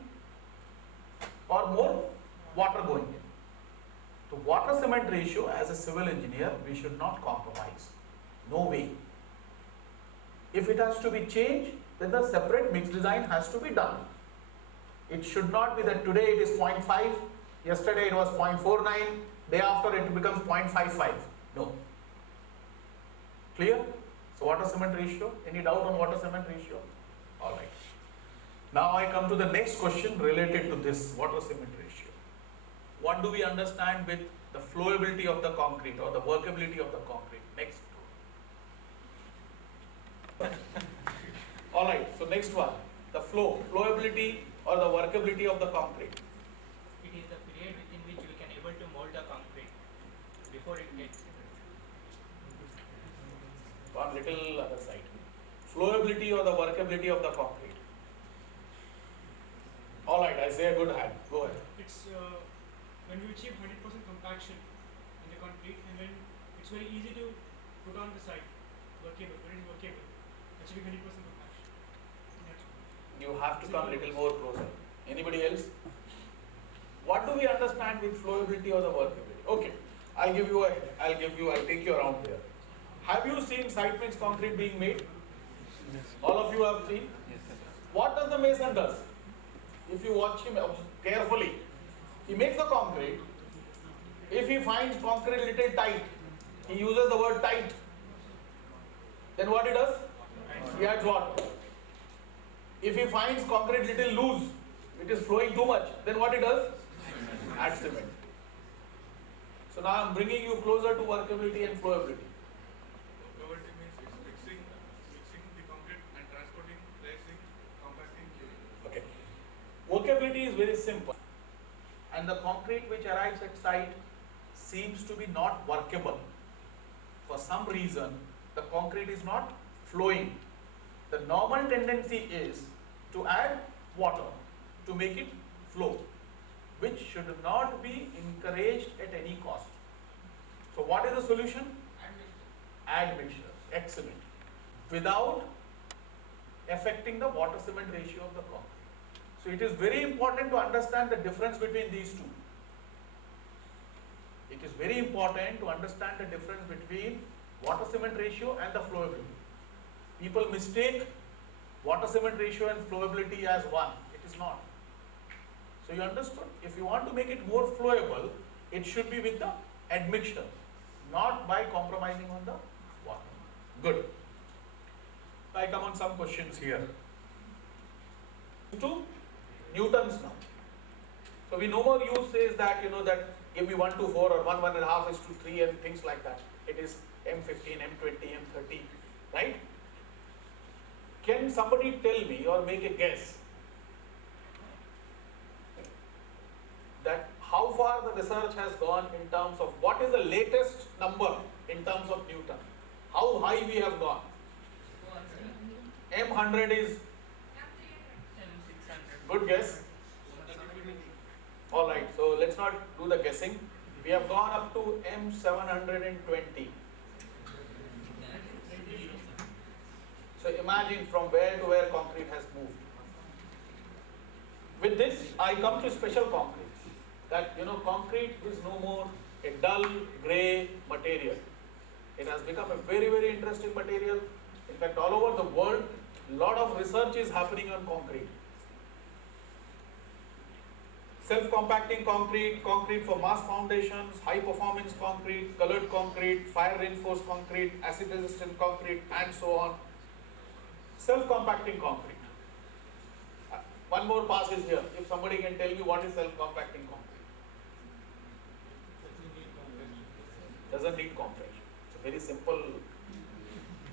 or more water going in. The water cement ratio, as a civil engineer, we should not compromise. No way. If it has to be changed, then the separate mix design has to be done. It should not be that today it is 0.5, yesterday it was 0.49, day after it becomes 0.55. No. Clear? So water cement ratio, any doubt on water cement ratio? All right. Now I come to the next question related to this water cement ratio. What do we understand with the flowability of the concrete or the workability of the concrete? Next. All right, so next one, the flowability or the workability of the concrete. It is the period within which we can able to mold the concrete before it gets On little other side. Flowability or the workability of the concrete. All right, I say a good hand. Go ahead. It's when we achieve 100% compaction in the concrete, and then it's very easy to put on the site, workable, very workable, achieving 100% compaction. You have to come little more closer. Anybody else? What do we understand with flowability or the workability? Okay, I'll take you around there. Have you seen site mix concrete being made? All of you have seen? What does the mason does? If you watch him carefully, he makes the concrete. If he finds concrete little tight, he uses the word tight. Then what he does? He adds what? If he finds concrete little loose, it is flowing too much, then what he does? Add cement. So now I am bringing you closer to workability and flowability. Workability means it's mixing the concrete and transporting, placing, compacting, curing. Okay. Workability is very simple. And the concrete which arrives at site seems to be not workable. For some reason, the concrete is not flowing, the normal tendency is to add water to make it flow, which should not be encouraged at any cost. So what is the solution? Admixture. Excellent. Without affecting the water cement ratio of the concrete. So it is very important to understand the difference between these two. It is very important to understand the difference between water cement ratio and the flowability. People mistake water cement ratio and flowability as one. It is not. So you understood? If you want to make it more flowable, it should be with the admixture, not by compromising on the water. Good. I come on some questions here. To Newtons now. So we no more use says that, that give me 1 to 4 or 1, 1.5 is to 3 and things like that. It is M15, M20, M30, right? Can somebody tell me or make a guess that how far the research has gone in terms of what is the latest number in terms of Newton? How high we have gone? M100 is good guess. Alright, so let's not do the guessing. We have gone up to M720. So imagine from where to where concrete has moved. With this, I come to special concrete. That, concrete is no more a dull grey material. It has become a very, very interesting material. In fact, all over the world, a lot of research is happening on concrete. Self-compacting concrete, concrete for mass foundations, high-performance concrete, colored concrete, fire-reinforced concrete, acid-resistant concrete, and so on. Self-compacting concrete. One more pass is here. If somebody can tell me what is self-compacting concrete. Doesn't need compression. It's a very simple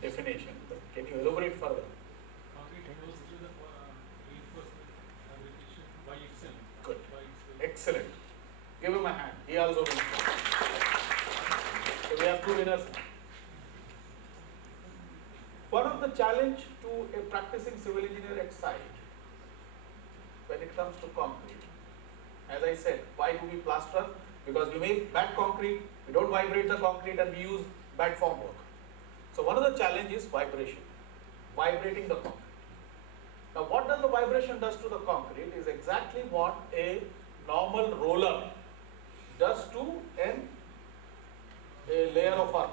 definition. But can you elaborate further? Concrete goes through the reinforcement repetition by itself. Good. Excellent. Give him a hand. He also wins. So we have 2 winners. One of the challenge to a practicing civil engineer at site when it comes to concrete, as I said, why do we plaster? Because we make bad concrete, we don't vibrate the concrete, and we use bad formwork. So one of the challenges is vibration, vibrating the concrete. Now what does the vibration does to the concrete is exactly what a normal roller does to a layer of earth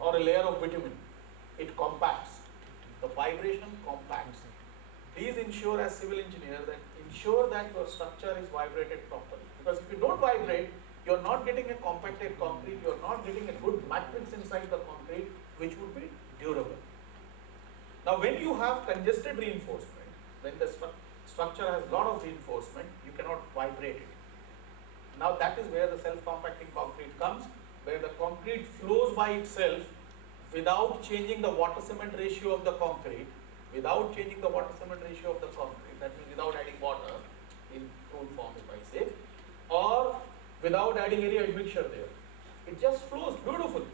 or a layer of bitumen. It compacts. The vibration compacts. Please ensure as civil engineer that ensure that your structure is vibrated properly. Because if you don't vibrate, you're not getting a compacted concrete, you're not getting a good matrix inside the concrete which would be durable. Now when you have congested reinforcement, when the structure has a lot of reinforcement, you cannot vibrate it. Now that is where the self-compacting concrete comes, where the concrete flows by itself without changing the water cement ratio of the concrete, that means without adding water in crude form if I say, or without adding any admixture there. It just flows beautifully.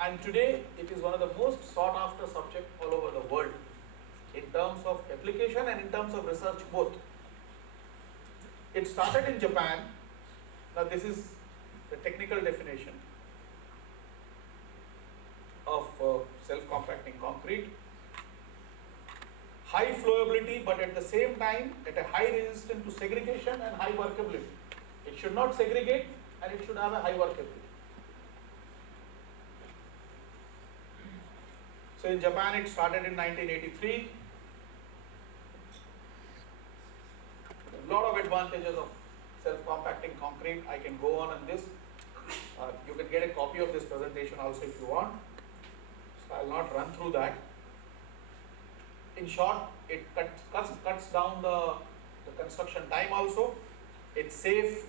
And today it is one of the most sought after subjects all over the world in terms of application and in terms of research both. It started in Japan. Now this is the technical definition of self-compacting concrete. High flowability, but at the same time at a high resistance to segregation and high workability. It should not segregate and it should have a high workability. So in Japan it started in 1983. A lot of advantages of self-compacting concrete. I can go on this. You can get a copy of this presentation also if you want. So I will not run through that. In short, it cuts down the construction time also. It's safe.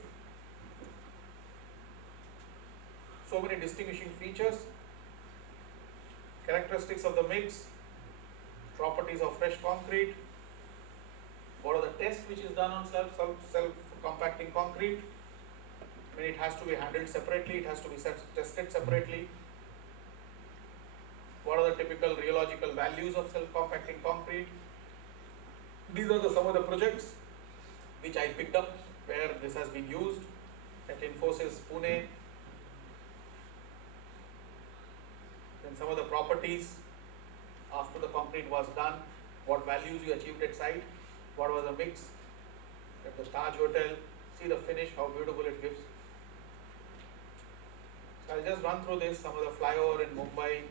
So many distinguishing features. Characteristics of the mix. Properties of fresh concrete. What are the tests which is done on self-compacting concrete? I mean, it has to be handled separately. It has to be tested separately. What are are the typical rheological values of self-compacting concrete? These are some of the projects which I picked up where this has been used at Infosys Pune. Then some of the properties after the concrete was done, what values you achieved at site, what was the mix at the Taj Hotel. See the finish, how beautiful it gives. So I'll just run through this, some of the flyover in Mumbai.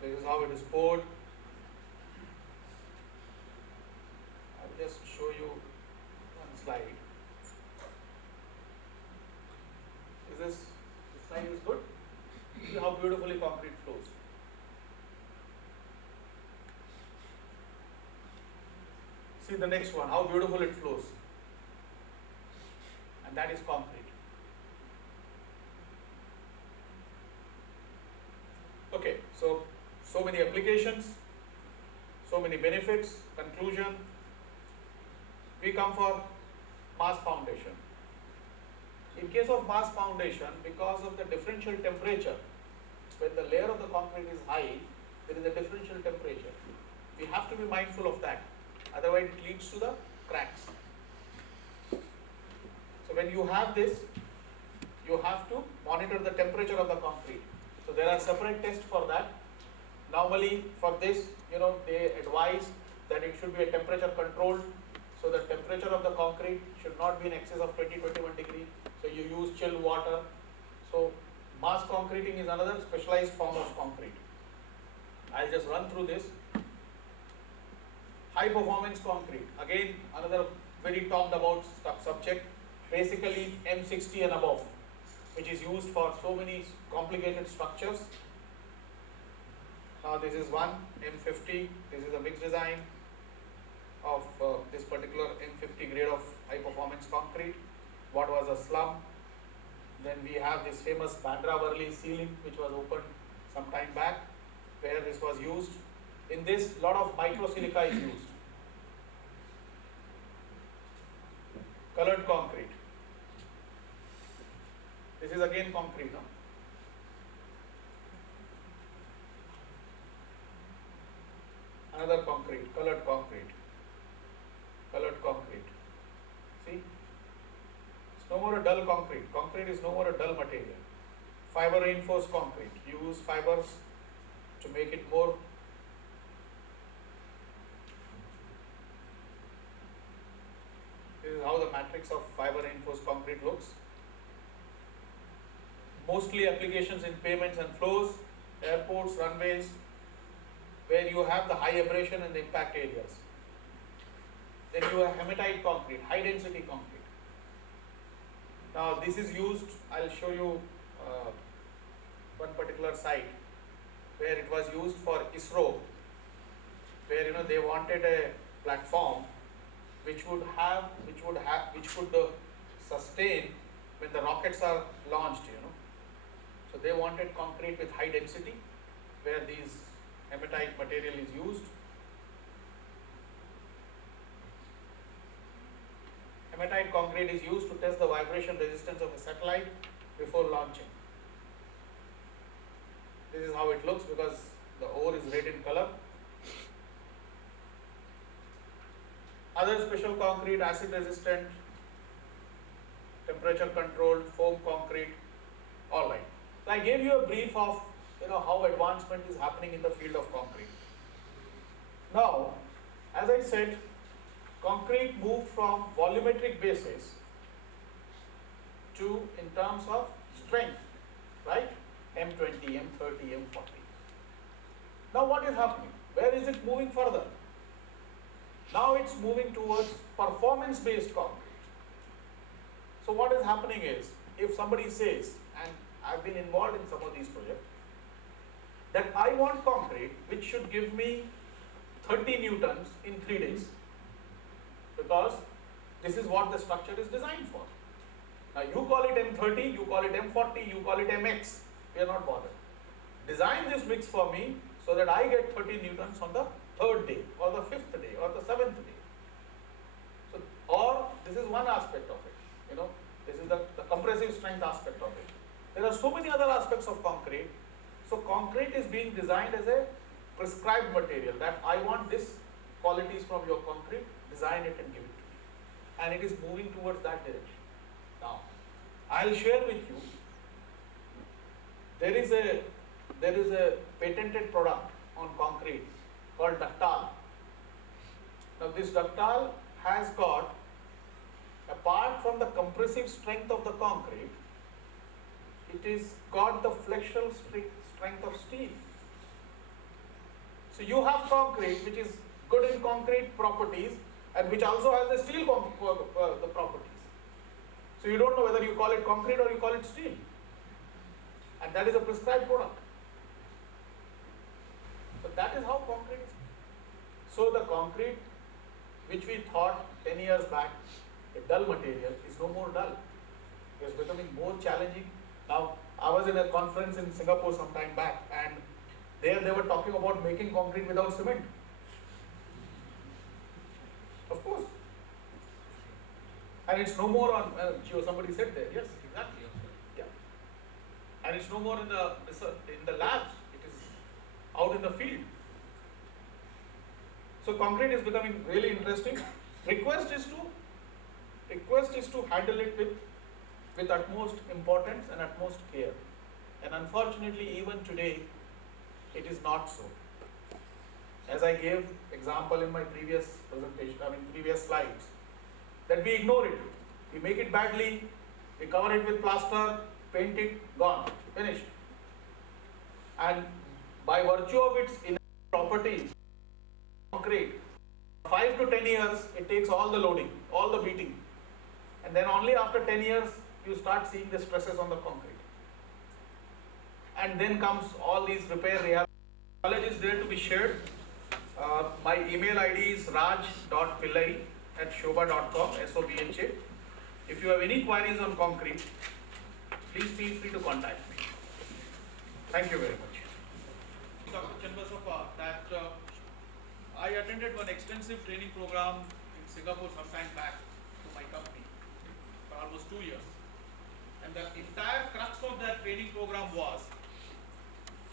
This is how it is poured. I'll just show you one slide. This slide is good? See how beautifully concrete flows. See the next one, how beautiful it flows. And that is concrete. Okay, so many applications, so many benefits. Conclusion, we come for mass foundation. In case of mass foundation, because of the differential temperature, when the layer of the concrete is high, there is a differential temperature. We have to be mindful of that, otherwise it leads to the cracks. So when you have this, you have to monitor the temperature of the concrete. So there are separate tests for that. Normally for this, they advise that it should be a temperature controlled. So the temperature of the concrete should not be in excess of 20-21 degree. So you use chilled water. So mass concreting is another specialized form of concrete. I'll just run through this. High performance concrete, again another very talked about subject. Basically M60 and above, which is used for so many complicated structures. Now this is one M50. This is a mixed design of this particular M50 grade of high performance concrete. What was a slum. Then we have this famous Bandra Worli ceiling, which was opened some time back, where this was used. In this, lot of microsilica is used. Colored concrete. This is again concrete, no? Another concrete, colored concrete. Colored concrete. See? It's no more a dull concrete. Concrete is no more a dull material. Fiber reinforced concrete. Use fibers to make it more. This is how the matrix of fiber reinforced concrete looks. Mostly applications in pavements and floors, airports, runways, where you have the high abrasion and the impact areas. Then you have hematite concrete, high density concrete. Now this is used, I'll show you one particular site where it was used for ISRO, where they wanted a platform which could sustain when the rockets are launched, So they wanted concrete with high density, where these hematite material is used. Hematite concrete is used to test the vibration resistance of a satellite before launching. This is how it looks because the ore is red in color. Other special concrete, acid resistant, temperature controlled, foam concrete, all right. So I gave you a brief of how advancement is happening in the field of concrete. Now, as I said, concrete moved from volumetric basis to in terms of strength, right? M20, M30, M40. Now what is happening? Where is it moving further? Now it's moving towards performance-based concrete. So what is happening is, if somebody says, and I've been involved in some of these projects, that I want concrete which should give me 30 newtons in 3 days, because this is what the structure is designed for. Now you call it M30, you call it M40, you call it MX, we are not bothered. Design this mix for me so that I get 30 newtons on the 3rd day, or the 5th day, or the 7th day. So, or this is one aspect of it, this is the compressive strength aspect of it. There are so many other aspects of concrete. So concrete is being designed as a prescribed material, that I want this qualities from your concrete, design it and give it to me. And it is moving towards that direction. Now, I'll share with you, there is a patented product on concrete called ductile. Now this ductile has got, apart from the compressive strength of the concrete, it is got the flexural strength of steel. So you have concrete which is good in concrete properties and which also has the steel the properties. So you don't know whether you call it concrete or you call it steel. And that is a prescribed product. So that is how concrete is. So the concrete which we thought 10 years back a dull material is no more dull. It is becoming more challenging. Now, I was in a conference in Singapore some time back, and there they were talking about making concrete without cement. Of course. And it's no more on, somebody said there, yes, exactly. Yeah. And it's no more in the labs, it is out in the field. So concrete is becoming really interesting. Request is to handle it with utmost importance and utmost care. And unfortunately, even today, it is not so. As I gave example in my previous presentation, previous slides, that we ignore it. We make it badly, we cover it with plaster, paint it, gone, finished. And by virtue of its inherent properties, concrete, 5 to 10 years, it takes all the loading, all the beating. And then only after 10 years, you start seeing the stresses on the concrete. And then comes all these repair. Knowledge is there to be shared. My email ID is raj.pillai@shobha.com, SOBHA. If you have any queries on concrete, please feel free to contact me. Thank you very much. Dr. Chandrasapa, that I attended one extensive training program in Singapore some time back to my company for almost 2 years. And the entire crux of that training program was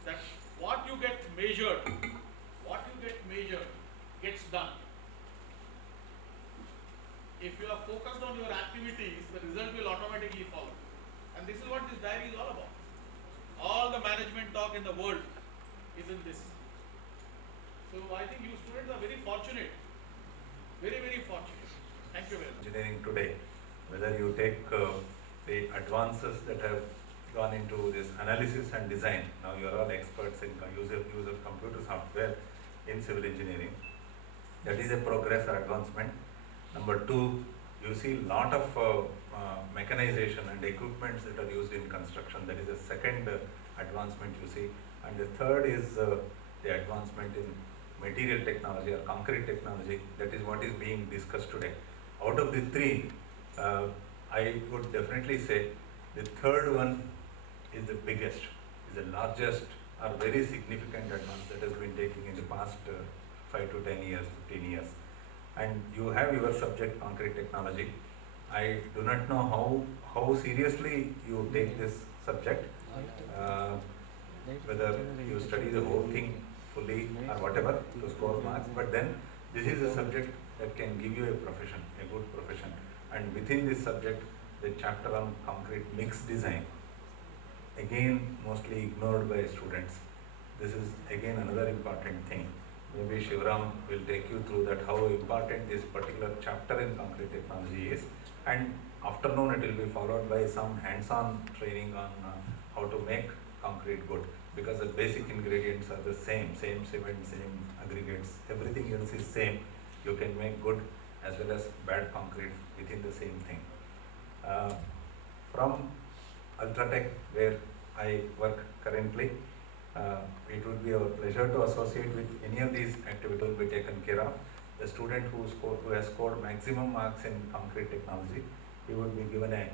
that what you get measured gets done. If you are focused on your activities, the result will automatically follow. And this is what this diary is all about. All the management talk in the world is in this. So I think you students are very fortunate. Very, very fortunate. Thank you very much. Engineering today, whether you take the advances that have gone into this analysis and design, now you are all experts in use of computer software in civil engineering. That is a progress or advancement. Number two, you see a lot of mechanization and equipments that are used in construction. That is a second advancement you see. And the third is the advancement in material technology or concrete technology. That is what is being discussed today. Out of the three, I would definitely say the third one is the biggest, is the largest or very significant advance that has been taken in the past 5 to 10 years, 15 years. And you have your subject, concrete technology. I do not know how seriously you take this subject, whether you study the whole thing fully or whatever to score marks, but then this is a subject that can give you a profession, a good profession. And within this subject, the chapter on concrete mix design, again mostly ignored by students. This is again another important thing. Maybe Shivram will take you through that, how important this particular chapter in concrete technology is. And afternoon it will be followed by some hands-on training on how to make concrete good, because the basic ingredients are the same cement, same aggregates, everything else is same. You can make good as well as bad concrete within the same thing. From Ultratech, where I work currently, it would be our pleasure to associate with any of these activities will be taken care of. The student who has scored maximum marks in concrete technology, he would be given a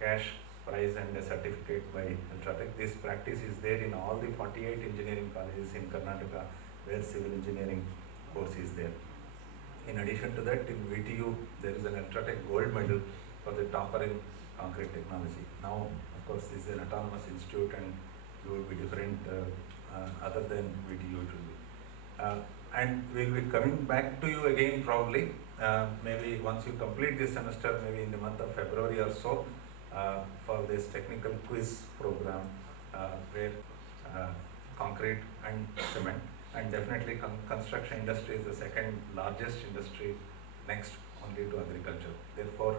cash prize and a certificate by Ultratech. This practice is there in all the 48 engineering colleges in Karnataka where civil engineering course is there. In addition to that, in VTU, there is an Ultratech gold medal for the topper in concrete technology. Now, of course, this is an autonomous institute and you would be different other than VTU it will be. And we'll be coming back to you again probably, maybe once you complete this semester, maybe in the month of February or so, for this technical quiz program where concrete and cement, and definitely construction industry is the second largest industry next only to agriculture. Therefore,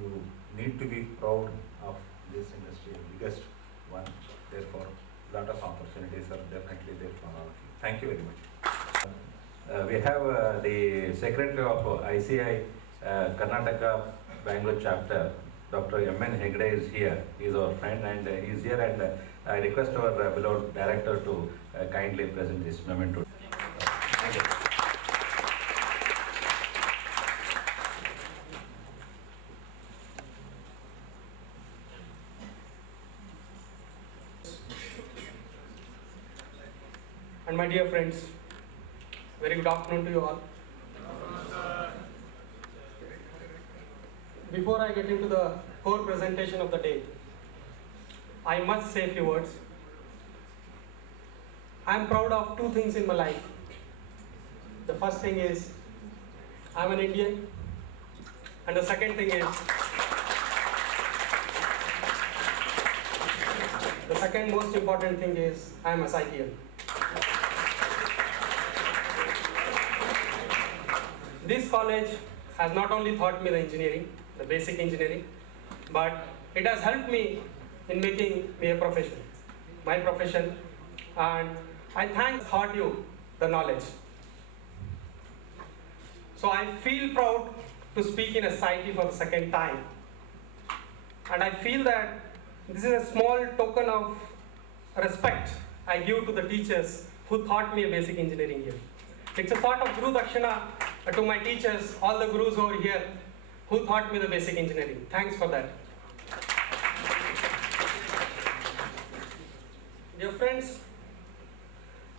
you need to be proud of this industry, the biggest one. Therefore, a lot of opportunities are definitely there for all of you. Thank you very much. We have the Secretary of ICI Karnataka Bangalore Chapter, Dr. Engg is here. He is our friend and he is here, and I request our beloved Director to kindly present this memento. Thank you. And my dear friends, very good afternoon to you all. Before I get into the core presentation of the day, I must say a few words. I am proud of two things in my life. The first thing is I am an Indian, and the second thing is the second most important thing is I am a SITian. This college has not only taught me the engineering, the basic engineering, but it has helped me in making me a profession, my profession, and I taught you the knowledge. So I feel proud to speak in a society for the second time, and I feel that this is a small token of respect I give to the teachers who taught me a basic engineering here. It's a sort of Guru Dakshina to my teachers, all the gurus over here who taught me the basic engineering. Thanks for that. Dear friends,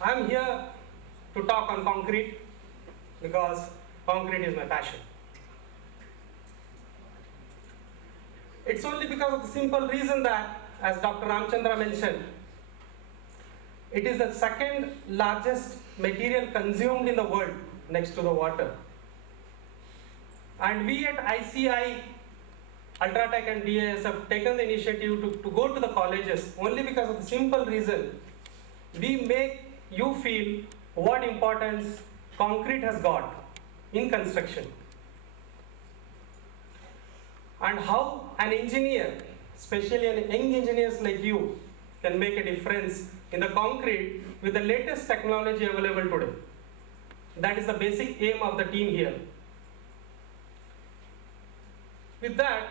I am here to talk on concrete because concrete is my passion. It's only because of the simple reason that, as Dr. Ramchandra mentioned, it is the second largest material consumed in the world next to the water. And we at ICI, Ultratech and DAS have taken the initiative to go to the colleges only because of the simple reason we make you feel what importance concrete has got in construction. And how an engineer, especially an young engineers like you, can make a difference in the concrete with the latest technology available today. That is the basic aim of the team here. With that,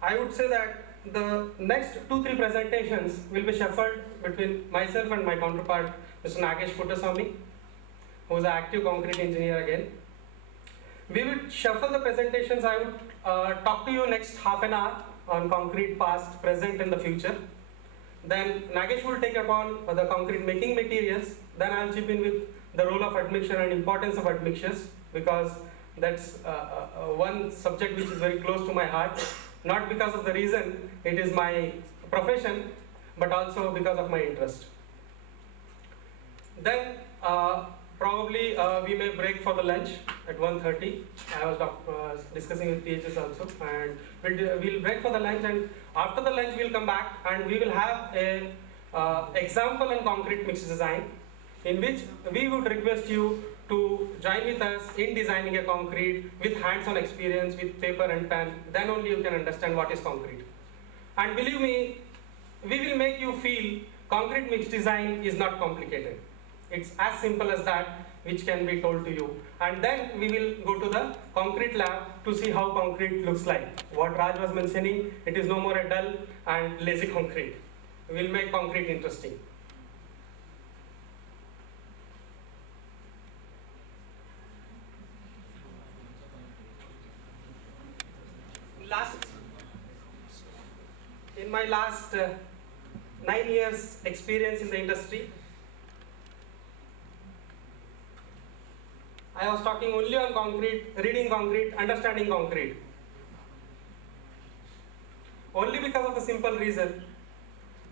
I would say that the next 2-3 presentations will be shuffled between myself and my counterpart, Mr. Nagesh Puttaswamy, who is an active concrete engineer again. We will shuffle the presentations. I would talk to you next half an hour on concrete past, present and the future. Then Nagesh will take upon the concrete making materials. Then I will chip in with the role of admixture and importance of admixtures, because that's one subject which is very close to my heart, not because of the reason it is my profession, but also because of my interest. Then probably we may break for the lunch at 1:30. I was discussing with PHS also, and we'll break for the lunch, and after the lunch we'll come back and we will have a example on concrete mix design, in which we would request you to join with us in designing a concrete with hands-on experience, with paper and pen. Then only you can understand what is concrete. And believe me, we will make you feel concrete mix design is not complicated. It's as simple as that, which can be told to you. And then we will go to the concrete lab to see how concrete looks like. What Raj was mentioning, it is no more a dull and lazy concrete. We will make concrete interesting. In my last 9 years experience in the industry, I was talking only on concrete, reading concrete, understanding concrete. Only because of the simple reason,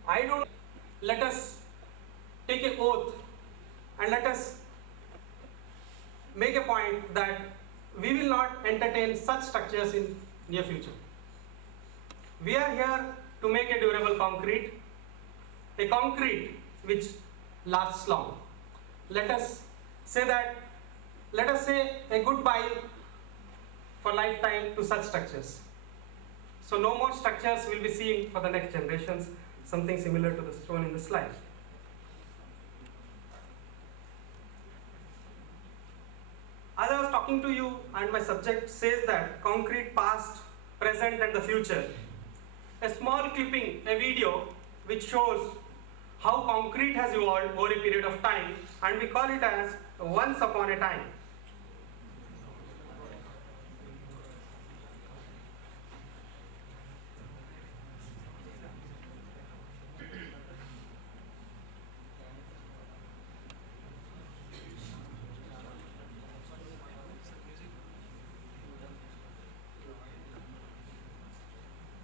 I don't let us take an oath and let us make a point that we will not entertain such structures in near future. We are here to make a durable concrete, a concrete which lasts long. Let us say a goodbye for lifetime to such structures. So no more structures will be seen for the next generations, something similar to the shown in the slide. As I was talking to you, and my subject says that concrete past, present and the future. A small clipping, a video which shows how concrete has evolved over a period of time, and we call it as once upon a time.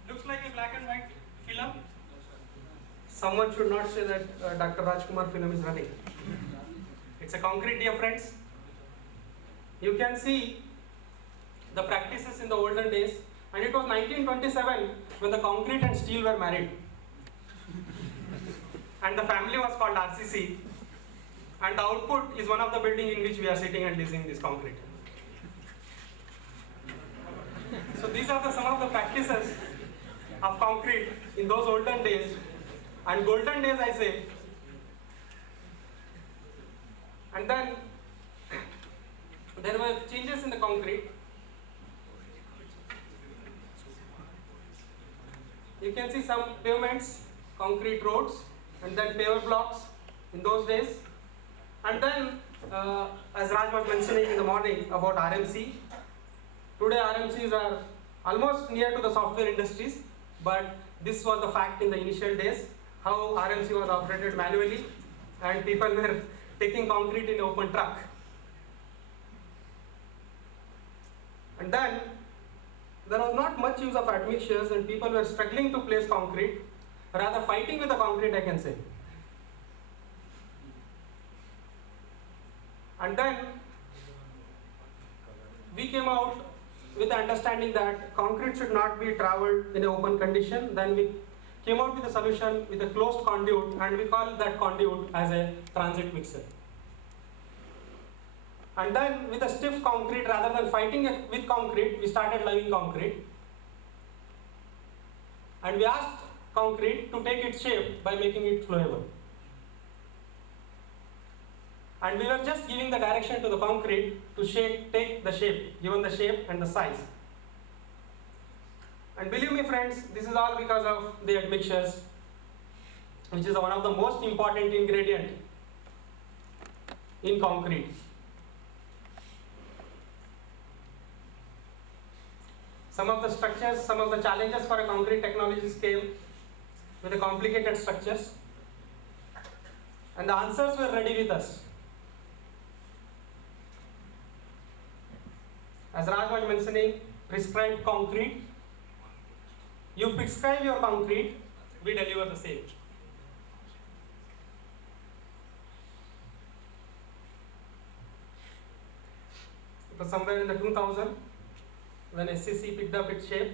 Looks like a black and white film. Someone should not say that Dr. Rajkumar film is running. It's a concrete, dear friends. You can see the practices in the olden days, and it was 1927 when the concrete and steel were married. And the family was called RCC, and the output is one of the building in which we are sitting and using this concrete. So these are some of the practices of concrete in those olden days, and golden days I say. And then there were changes in the concrete. You can see some pavements, concrete roads, and then paver blocks in those days. And then, as Raj was mentioning in the morning about RMC, today RMCs are almost near to the software industries, but this was the fact in the initial days, how RMC was operated manually and people were taking concrete in an open truck. And then there was not much use of admixtures and people were struggling to place concrete, rather fighting with the concrete, I can say. And then we came out with the understanding that concrete should not be traveled in an open condition. Then we came out with a solution with a closed conduit, and we call that conduit as a transit mixer. And then with a stiff concrete, rather than fighting with concrete, we started loving concrete. And we asked concrete to take its shape by making it flowable. And we were just giving the direction to the concrete to take the shape, given the shape and the size. And believe me friends, this is all because of the admixtures, which is one of the most important ingredient in concrete. Some of the structures, some of the challenges for a concrete technologies came with the complicated structures, and the answers were ready with us. As Raj was mentioning, prescribed concrete. You prescribe your concrete, we deliver the same. It was somewhere in the 2000 when SCC picked up its shape.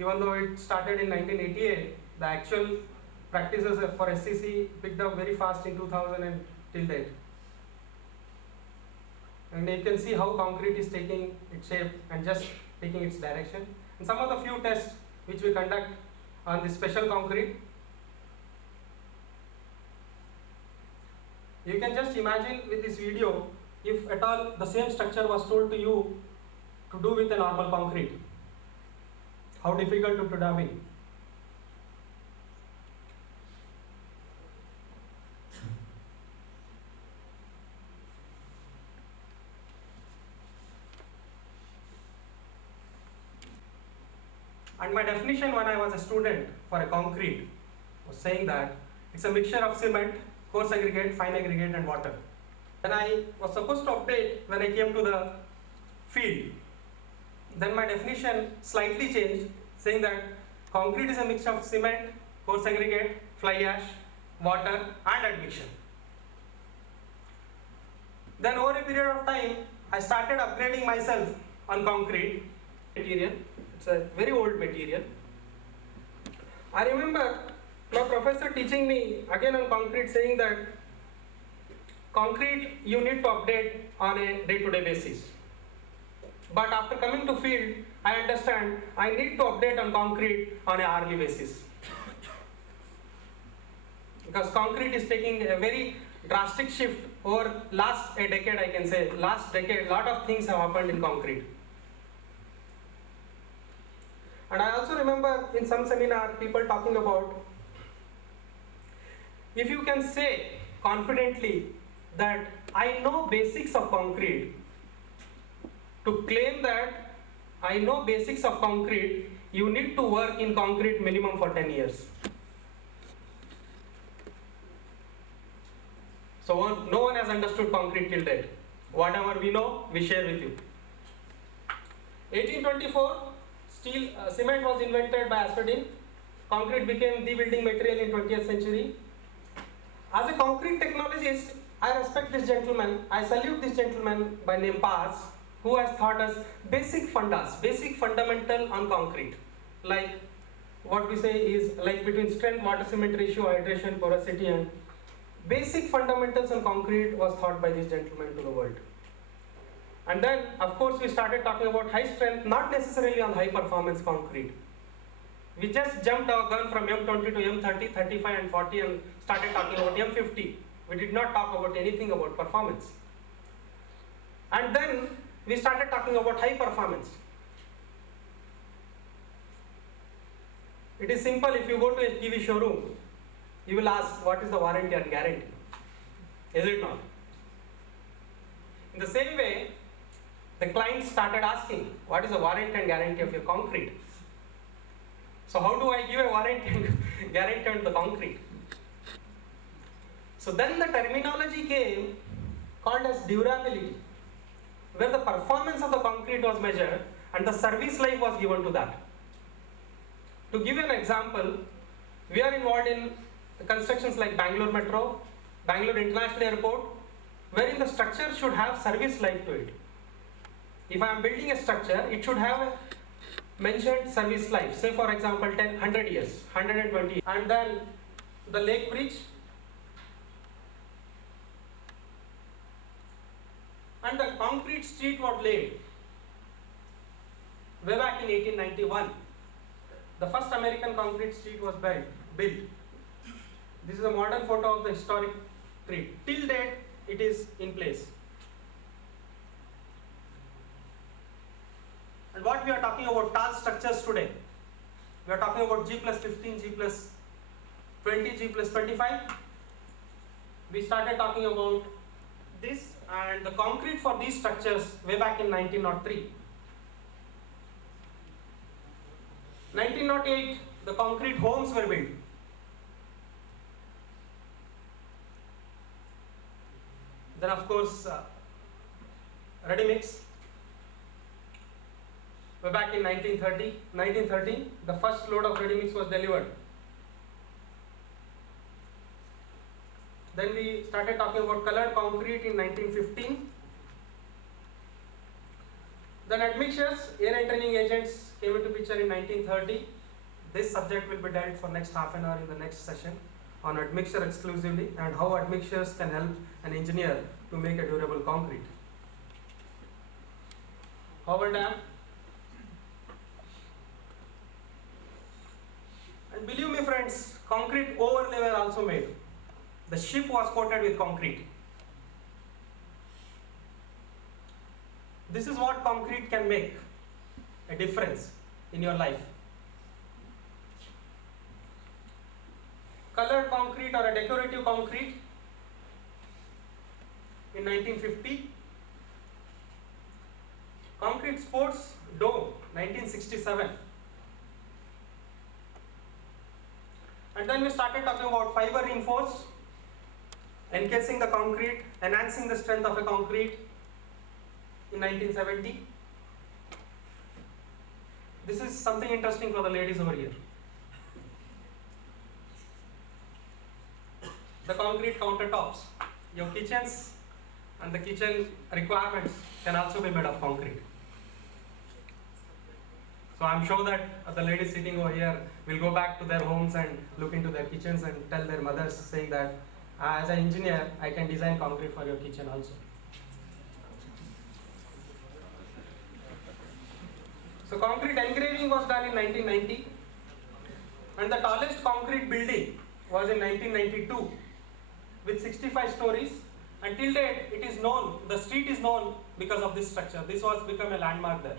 Even though it started in 1988, the actual practices for SCC picked up very fast in 2000 and till date. And you can see how concrete is taking its shape and just taking its direction. And some of the few tests which we conduct on this special concrete. You can just imagine with this video, if at all the same structure was told to you to do with a normal concrete, how difficult it would have been. And my definition when I was a student for a concrete was saying that it's a mixture of cement, coarse aggregate, fine aggregate and water. And I was supposed to update when I came to the field. Then my definition slightly changed, saying that concrete is a mixture of cement, coarse aggregate, fly ash water and admixture. Then over a period of time, I started upgrading myself on concrete material. It's a very old material. I remember my professor teaching me again on concrete, saying that concrete you need to update on a day-to-day basis. But after coming to field, I understand I need to update on concrete on an hourly basis. Because concrete is taking a very drastic shift over last a decade, I can say. Last decade, lot of things have happened in concrete. And I also remember in some seminar, people talking about, if you can say confidently that I know basics of concrete, to claim that I know basics of concrete, you need to work in concrete minimum for 10 years. So no one has understood concrete till date. Whatever we know, we share with you. 1824, cement was invented by Asphodin. Concrete became the building material in 20th century. As a concrete technologist, I respect this gentleman. I salute this gentleman by name Pars, who has taught us basic fundamental on concrete. Like what we say is like between strength, water cement ratio, hydration, porosity, and basic fundamentals on concrete was taught by this gentleman to the world. And then, of course, we started talking about high strength, not necessarily on high performance concrete. We just jumped our gun from M20 to M30, 35 and 40 and started talking about M50. We did not talk about anything about performance. And then we started talking about high performance. It is simple. If you go to a TV showroom, you will ask, what is the warranty and guarantee? Is it not? In the same way, the clients started asking, what is the warranty and guarantee of your concrete? So how do I give a warranty and guarantee on the concrete? So then the terminology came called as durability, where the performance of the concrete was measured and the service life was given to that. To give you an example, we are involved in constructions like Bangalore Metro, Bangalore International Airport, wherein the structure should have service life to it. If I am building a structure, it should have a mentioned service life, say for example 100 years, 120 years. And then the lake bridge, and the concrete street was laid way back in 1891. The first American concrete street was built. This is a modern photo of the historic street. Till date, it is in place. And what we are talking about tall structures today, we are talking about G plus 15, G plus 20, G plus 25. We started talking about this and the concrete for these structures way back in 1903. 1908, the concrete homes were built. Then of course, ready mix. Way back in 1930, the first load of ready mix was delivered. Then we started talking about colored concrete in 1915. Then admixtures, air entering agents came into picture in 1930. This subject will be dealt for next half an hour in the next session on admixture exclusively and how admixtures can help an engineer to make a durable concrete. Howard Dam. And believe me friends, concrete overlay were also made. The ship was coated with concrete. This is what concrete can make a difference in your life. Colored concrete or a decorative concrete in 1950. Concrete sports dome 1967. And then we started talking about fiber reinforced, encasing the concrete, enhancing the strength of a concrete in 1970. This is something interesting for the ladies over here. concrete countertops. Your kitchens and the kitchen requirements can also be made of concrete. So I'm sure that the ladies sitting over here will go back to their homes and look into their kitchens and tell their mothers saying that as an engineer, I can design concrete for your kitchen also. So concrete engraving was done in 1990, and the tallest concrete building was in 1992 with 65 stories. Until date, it is known, the street is known because of this structure. This was become a landmark there.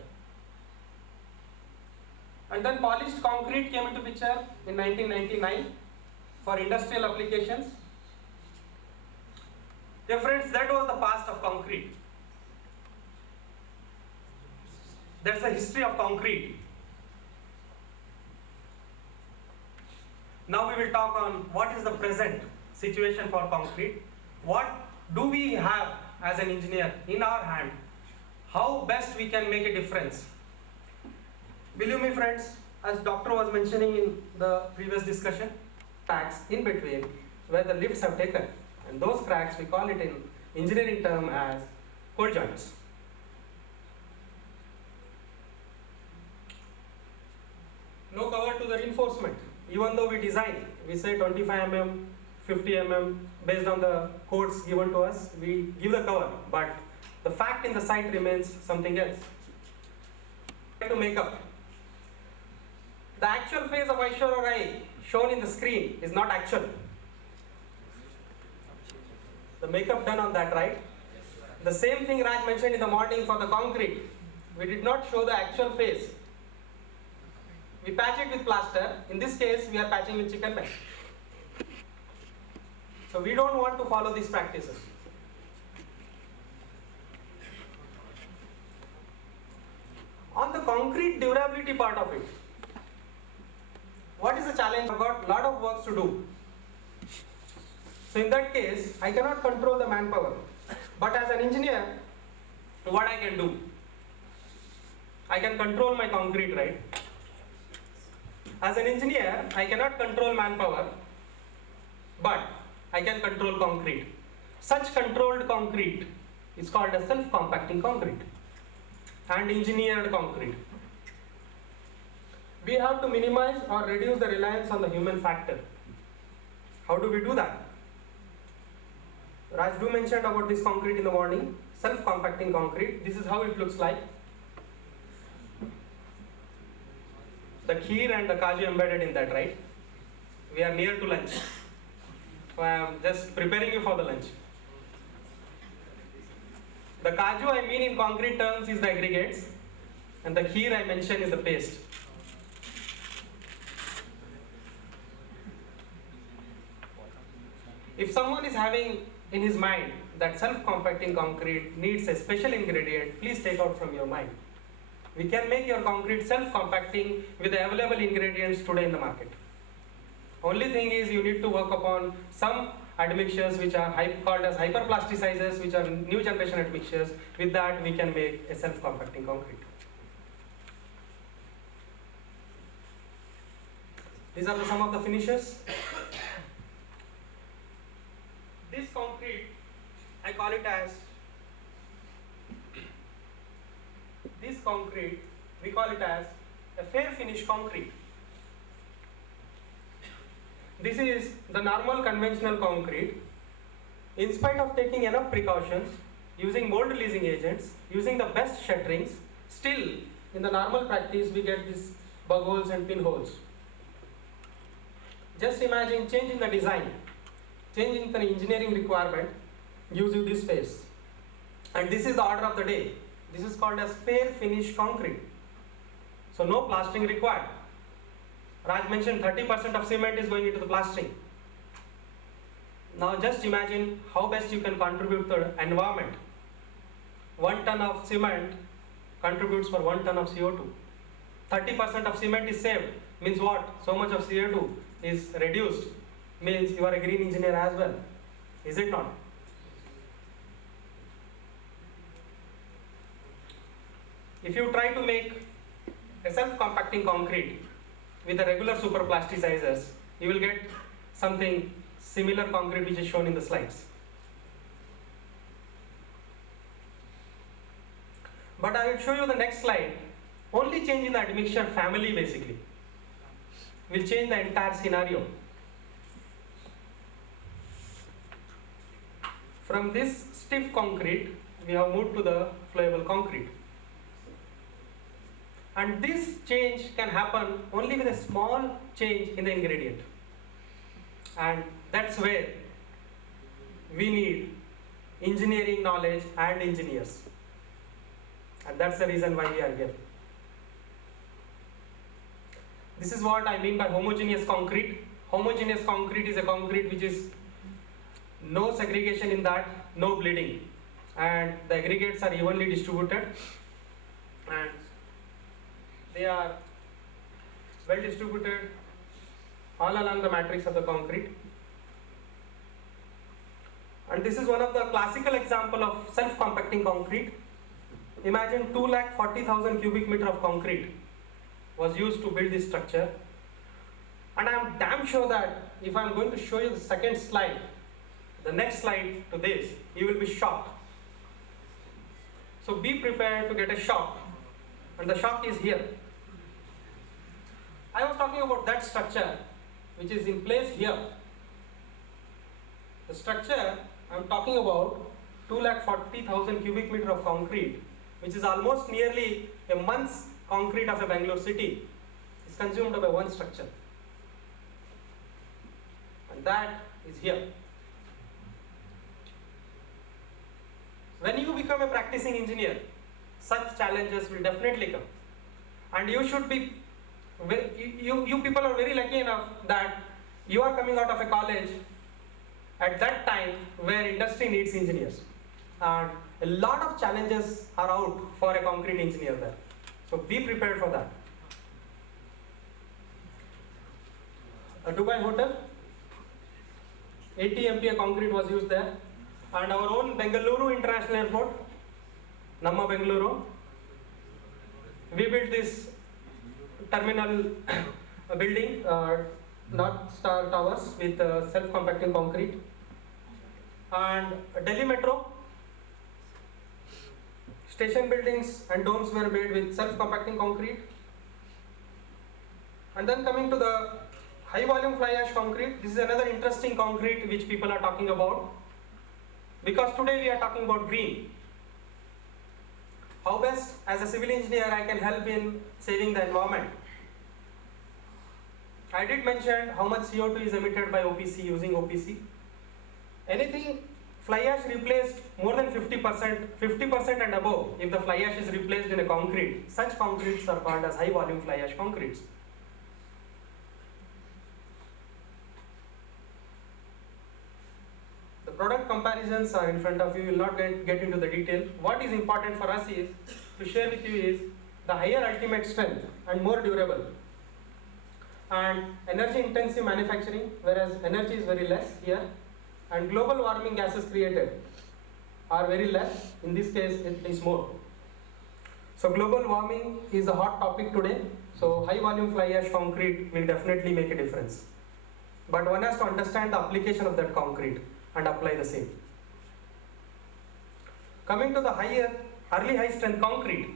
And then polished concrete came into picture in 1999 for industrial applications. Dear friends, that was the past of concrete. That's the history of concrete. Now we will talk on what is the present situation for concrete. What do we have as an engineer in our hand? How best we can make a difference? Believe me friends, as doctor was mentioning in the previous discussion, cracks in between where the lifts have taken, and those cracks we call it in engineering term as hole joints. No cover to the reinforcement. Even though we design, we say 25 mm, 50 mm, based on the codes given to us, we give the cover, but the fact in the site remains something else. To make up. The actual phase of ICI shown in the screen is not actual. The makeup done on that, right? The same thing Raj mentioned in the morning for the concrete. We did not show the actual phase. We patch it with plaster. In this case, we are patching with chicken mesh. So we don't want to follow these practices. On the concrete durability part of it, what is the challenge? I've got a lot of work to do. So in that case, I cannot control the manpower. But as an engineer, what I can do? I can control my concrete, right? As an engineer, I cannot control manpower, but I can control concrete. Such controlled concrete is called a self-compacting concrete and engineered concrete. We have to minimize or reduce the reliance on the human factor. How do we do that? Raj mentioned about this concrete in the morning, self-compacting concrete. This is how it looks like. The kheer and the kaju embedded in that, right? We are near to lunch. So I am just preparing you for the lunch. The kaju I mean in concrete terms is the aggregates, and the kheer I mentioned is the paste. If someone is having in his mind that self-compacting concrete needs a special ingredient, please take out from your mind. We can make your concrete self-compacting with the available ingredients today in the market. Only thing is you need to work upon some admixtures which are called as hyperplasticizers, which are new generation admixtures. With that we can make a self-compacting concrete. These are some of the finishes. This concrete, I call it as this concrete, we call it as a fair finish concrete. This is the normal conventional concrete. In spite of taking enough precautions, using mold releasing agents, using the best shutterings, still in the normal practice we get these bug holes and pinholes. Just imagine changing the design, changing the engineering requirement, gives you this phase. And this is the order of the day. This is called as fair finish concrete. So no plastering required. Raj mentioned 30% of cement is going into the plastering. Now just imagine how best you can contribute to the environment. 1 ton of cement contributes for 1 ton of CO2. 30% of cement is saved. Means what? So much of CO2 is reduced. Means you are a green engineer as well. Is it not? If you try to make a self-compacting concrete with the regular superplasticizers, you will get something similar concrete which is shown in the slides. But I will show you the next slide. Only change in the admixture family basically will change the entire scenario. From this stiff concrete, we have moved to the flowable concrete. And this change can happen only with a small change in the ingredient. And that's where we need engineering knowledge and engineers. And that's the reason why we are here. This is what I mean by homogeneous concrete. Homogeneous concrete is a concrete which is no segregation in that, no bleeding. And the aggregates are evenly distributed. And they are well distributed all along the matrix of the concrete. And this is one of the classical example of self-compacting concrete. Imagine 240,000 cubic meter of concrete was used to build this structure. And I am damn sure that if I am going to show you the second slide, the next slide to this, you will be shocked. So be prepared to get a shock. And the shock is here. I was talking about that structure which is in place here. The structure I am talking about 240,000 cubic meter of concrete, which is almost nearly a month's concrete of a Bangalore city, is consumed by one structure. And that is here. When you become a practicing engineer, such challenges will definitely come. And you should be, you people are very lucky enough that you are coming out of a college at that time where industry needs engineers. And a lot of challenges are out for a concrete engineer there. So be prepared for that. A Dubai hotel, 80 MPa concrete was used there. And our own Bengaluru International Airport, Namma Bengaluru, we built this terminal building, North Star Towers with self-compacting concrete. And Delhi Metro, station buildings and domes were made with self-compacting concrete. And then coming to the high volume fly ash concrete, this is another interesting concrete which people are talking about. Because today we are talking about green. How best as a civil engineer I can help in saving the environment. I did mention how much CO2 is emitted by OPC using OPC. Anything fly ash replaced more than 50% and above, if the fly ash is replaced in a concrete, such concretes are called as high volume fly ash concretes. The product comparisons are in front of you, will not get into the detail. What is important for us is to share with you is the higher ultimate strength and more durable. And energy intensive manufacturing, whereas energy is very less here, and global warming gases created are very less. In this case it is more. So global warming is a hot topic today. So high volume fly ash concrete will definitely make a difference. But one has to understand the application of that concrete and apply the same. Coming to the early high strength concrete,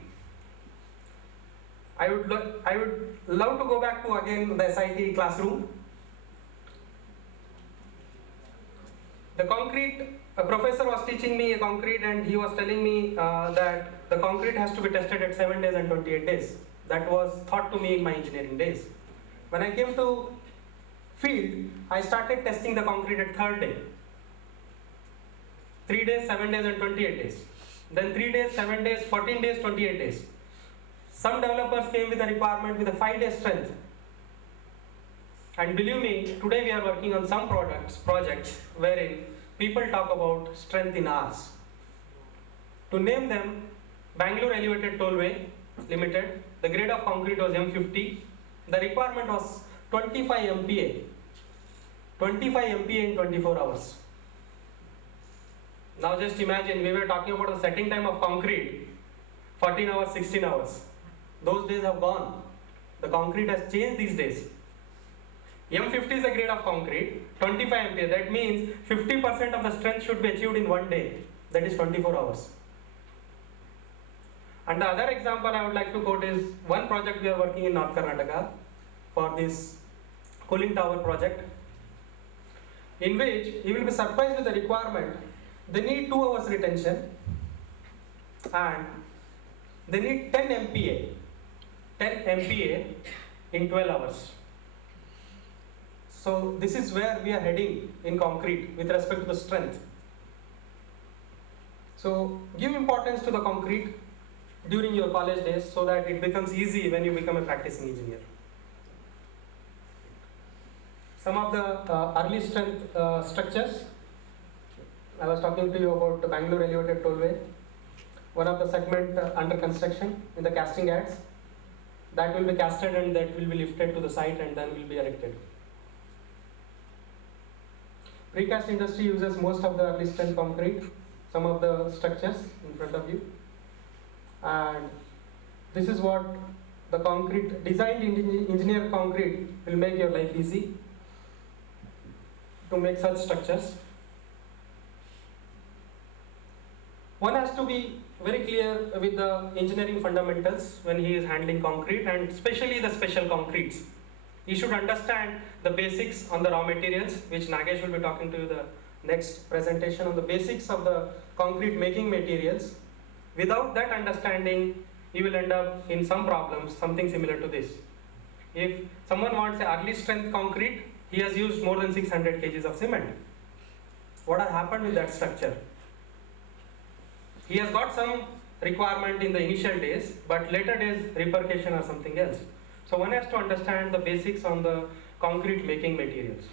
I would love to go back to again the SIT classroom. The concrete, a professor was teaching me a concrete and he was telling me that the concrete has to be tested at 7 days and 28 days. That was taught to me in my engineering days. When I came to field, I started testing the concrete at 3rd day. 3 days, 7 days and 28 days. Then 3 days, 7 days, 14 days, 28 days. Some developers came with a requirement with a 5-day strength. And believe me, today we are working on some projects wherein people talk about strength in hours. To name them, Bangalore Elevated Tollway Limited, the grade of concrete was M50. The requirement was 25 MPa. 25 MPa in 24 hours. Now just imagine, we were talking about the setting time of concrete, 14 hours, 16 hours. Those days have gone. The concrete has changed these days. M50 is a grade of concrete, 25 MPa. That means 50% of the strength should be achieved in one day. That is 24 hours. And the other example I would like to quote is one project we are working in North Karnataka for this cooling tower project, in which you will be surprised with the requirement. They need 2 hours retention and they need 10 MPa in 12 hours. So this is where we are heading in concrete with respect to the strength. So give importance to the concrete during your college days so that it becomes easy when you become a practicing engineer. Some of the early strength structures. I was talking to you about the Bangalore elevated tollway. One of the segment under construction in the casting yards. That will be casted and that will be lifted to the site and then will be erected. Precast industry uses most of the early strength concrete, some of the structures in front of you. And this is what the concrete, designed engineer concrete will make your life easy to make such structures. One has to be very clear with the engineering fundamentals when he is handling concrete, and especially the special concretes. You should understand the basics on the raw materials, which Nagesh will be talking to you the next presentation on the basics of the concrete making materials. Without that understanding, you will end up in some problems, something similar to this. If someone wants an early strength concrete, he has used more than 600 kgs of cement. What has happened with that structure? He has got some requirement in the initial days, but later days repercussion or something else. So one has to understand the basics on the concrete making materials.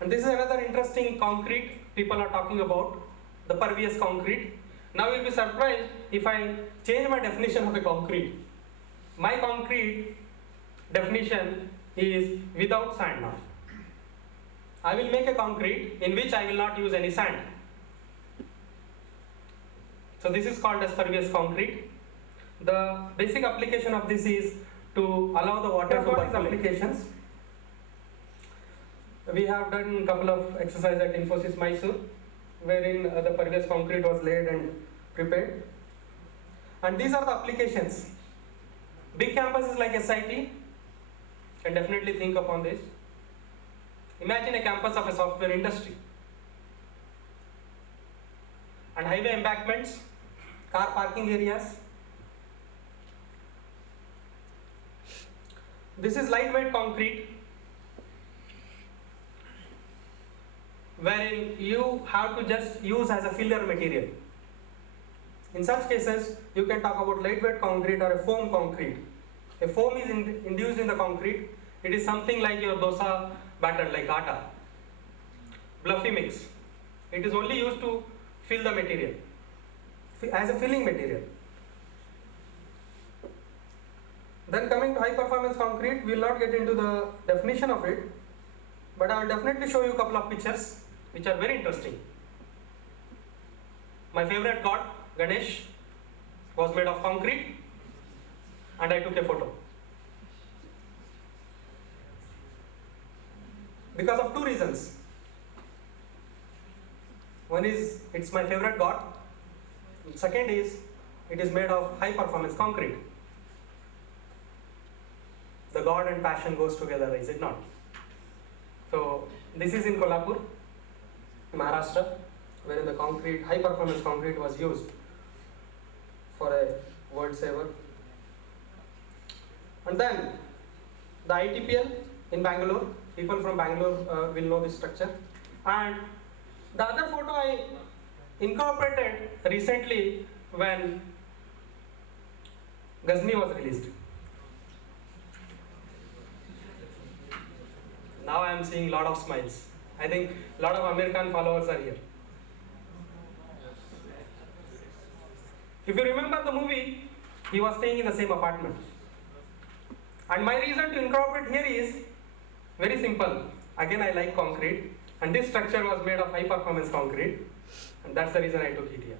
And this is another interesting concrete people are talking about, the pervious concrete. Now you'll be surprised if I change my definition of a concrete. My concrete definition is without sand now. I will make a concrete in which I will not use any sand. So this is called as pervious concrete. The basic application of this is to allow the water to percolate. Applications. We have done a couple of exercises at Infosys Mysore, wherein the pervious concrete was laid and prepared. And these are the applications. Big campuses like SIT can definitely think upon this. Imagine a campus of a software industry. And highway embankments, car parking areas. This is lightweight concrete, wherein you have to just use as a filler material. In such cases, you can talk about lightweight concrete or a foam concrete. A foam is induced in the concrete. It is something like your dosa batter, like atta. Bluffy mix. It is only used to fill the material, as a filling material. Then coming to high performance concrete, we will not get into the definition of it, but I will definitely show you a couple of pictures which are very interesting. My favorite god, Ganesh, was made of concrete, and I took a photo. Because of two reasons. One is, it's my favorite god. Second is, it is made of high performance concrete. The god and passion goes together, is it not? So this is in Kolhapur, Maharashtra, wherein the concrete, high performance concrete was used for a world saver. And then the ITPL in Bangalore, people from Bangalore will know this structure. And the other photo I incorporated recently when Ghazni was released. Now I am seeing a lot of smiles. I think a lot of American followers are here. If you remember the movie, he was staying in the same apartment. And my reason to incorporate here is very simple. Again, I like concrete, and this structure was made of high performance concrete, and that's the reason I took it here.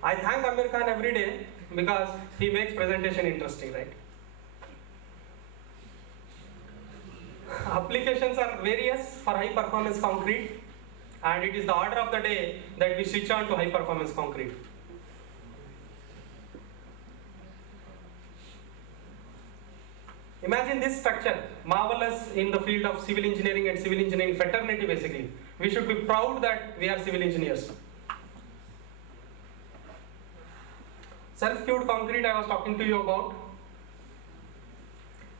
I thank Amir Khan every day because he makes presentation interesting, right? Applications are various for high performance concrete, and it is the order of the day that we switch on to high performance concrete. Imagine this structure, marvelous in the field of civil engineering and civil engineering fraternity basically. We should be proud that we are civil engineers. Self-cured concrete I was talking to you about.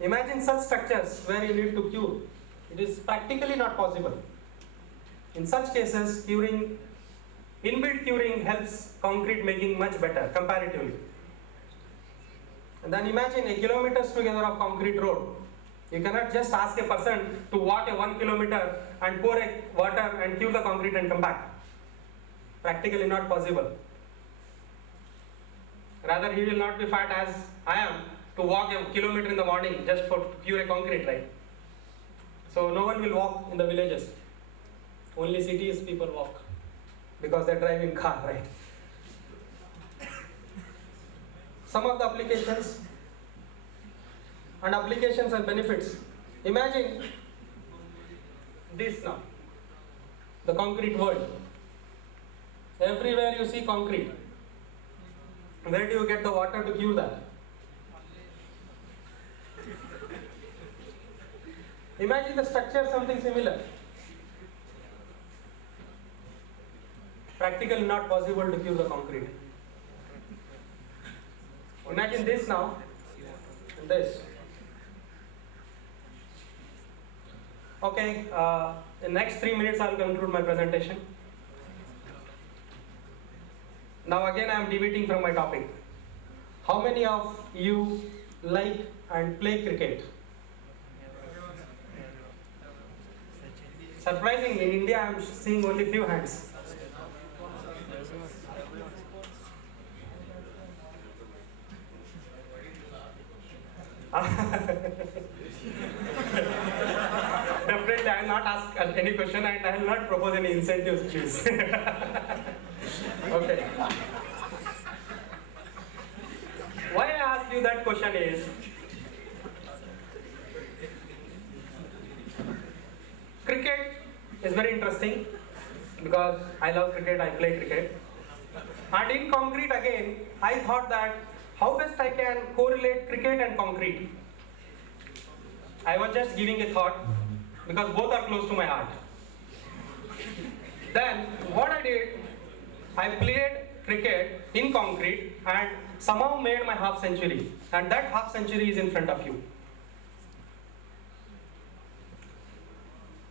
Imagine such structures where you need to cure. It is practically not possible. In such cases, inbuilt curing helps concrete making much better comparatively. And then imagine a kilometers together of concrete road. You cannot just ask a person to walk a 1 kilometer and pour a water and cure the concrete and come back. Practically not possible. Rather, he will not be fat as I am to walk a kilometer in the morning just to cure a concrete, right? So no one will walk in the villages. Only cities people walk because they drive in car, right? Some of the applications and benefits. Imagine this now, the concrete world. Everywhere you see concrete. Where do you get the water to cure that? Imagine the structure something similar. Practically not possible to cure the concrete. Imagine this now, and this. Okay, in next 3 minutes I will conclude my presentation. Now again I am deviating from my topic. How many of you like and play cricket? Surprisingly, in India I am seeing only few hands. Definitely I will not ask any question and I will not propose any incentives, please. Okay. Why I ask you that question is, cricket is very interesting because I love cricket, I play cricket. And in concrete again, I thought that how best I can correlate cricket and concrete. I was just giving a thought because both are close to my heart. Then what I did, I played cricket in concrete and somehow made my half century, and that half century is in front of you.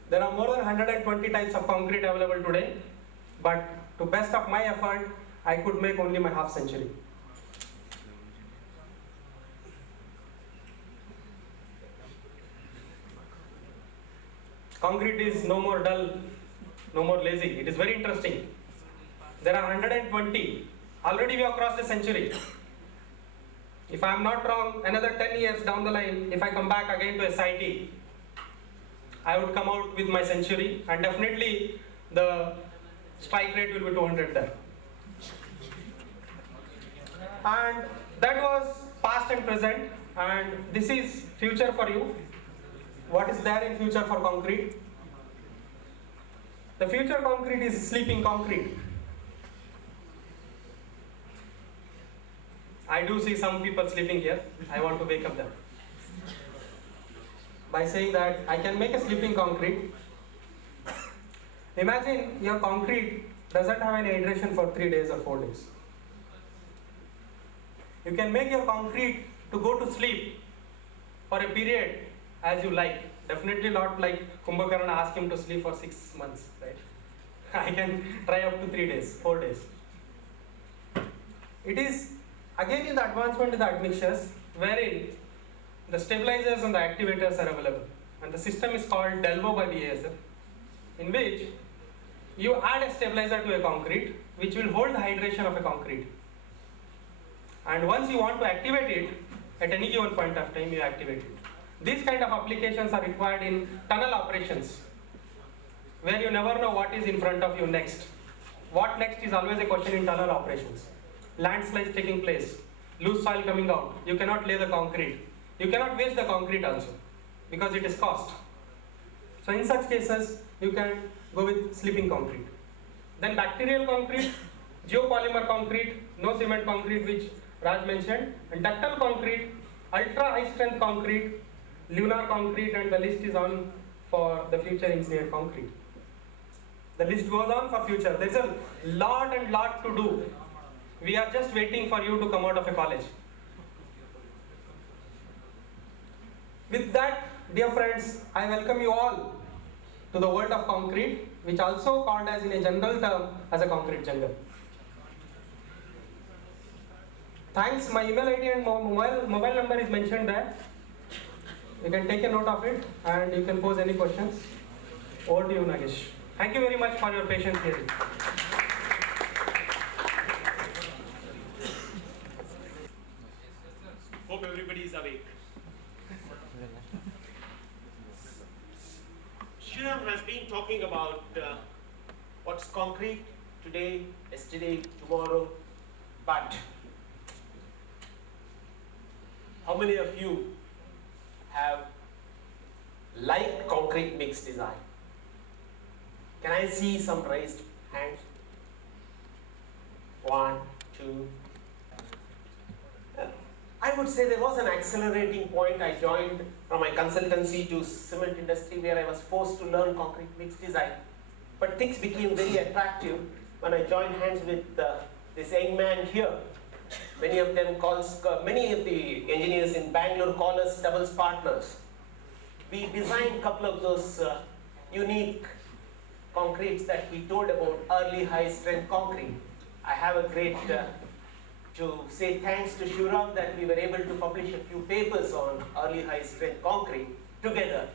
There are more than 120 types of concrete available today, but to best of my effort, I could make only my half century. Concrete is no more dull, no more lazy. It is very interesting. There are 120. Already we have crossed a century. If I am not wrong, another 10 years down the line, if I come back again to SIT, I would come out with my century, and definitely the strike rate will be 200 there. And that was past and present, and this is future for you. What is there in future for concrete? The future concrete is sleeping concrete. I do see some people sleeping here. I want to wake up them by saying that I can make a sleeping concrete. Imagine your concrete doesn't have any hydration for 3 days or 4 days. You can make your concrete to go to sleep for a period as you like. Definitely not like Kumbhakarna asked him to sleep for 6 months, right? I can try up to 3 days, 4 days. It is again in the advancement in the admixtures, wherein the stabilizers and the activators are available. And the system is called Delvo by BASF, in which you add a stabilizer to a concrete, which will hold the hydration of a concrete. And once you want to activate it, at any given point of time, you activate it. These kind of applications are required in tunnel operations, where you never know what is in front of you next. What next is always a question in tunnel operations. Landslides taking place, loose soil coming out, you cannot lay the concrete. You cannot waste the concrete also, because it is cost. So in such cases, you can go with sleeping concrete. Then bacterial concrete, geopolymer concrete, no cement concrete which Raj mentioned, and ductile concrete, ultra high strength concrete, lunar concrete, and the list is on for the future engineered concrete. The list goes on for future. There's a lot and lot to do. We are just waiting for you to come out of a college. With that, dear friends, I welcome you all to the world of concrete, which also called as in a general term as a concrete jungle. Thanks, my email ID and mobile number is mentioned there. You can take a note of it and you can pose any questions. Over to you, Nagesh. Thank you very much for your patience here. Hope everybody is awake. Sriram has been talking about what's concrete today, yesterday, tomorrow, but how many of you have liked concrete mix design? Can I see some raised hands? 1, 2. I would say there was an accelerating point. I joined from my consultancy to cement industry where I was forced to learn concrete mix design. But things became very attractive when I joined hands with this young man here. Many of the engineers in Bangalore call us doubles partners. We designed a couple of those unique concretes that he told about, early high strength concrete. I have a great to say thanks to Shivram that we were able to publish a few papers on early high strength concrete together.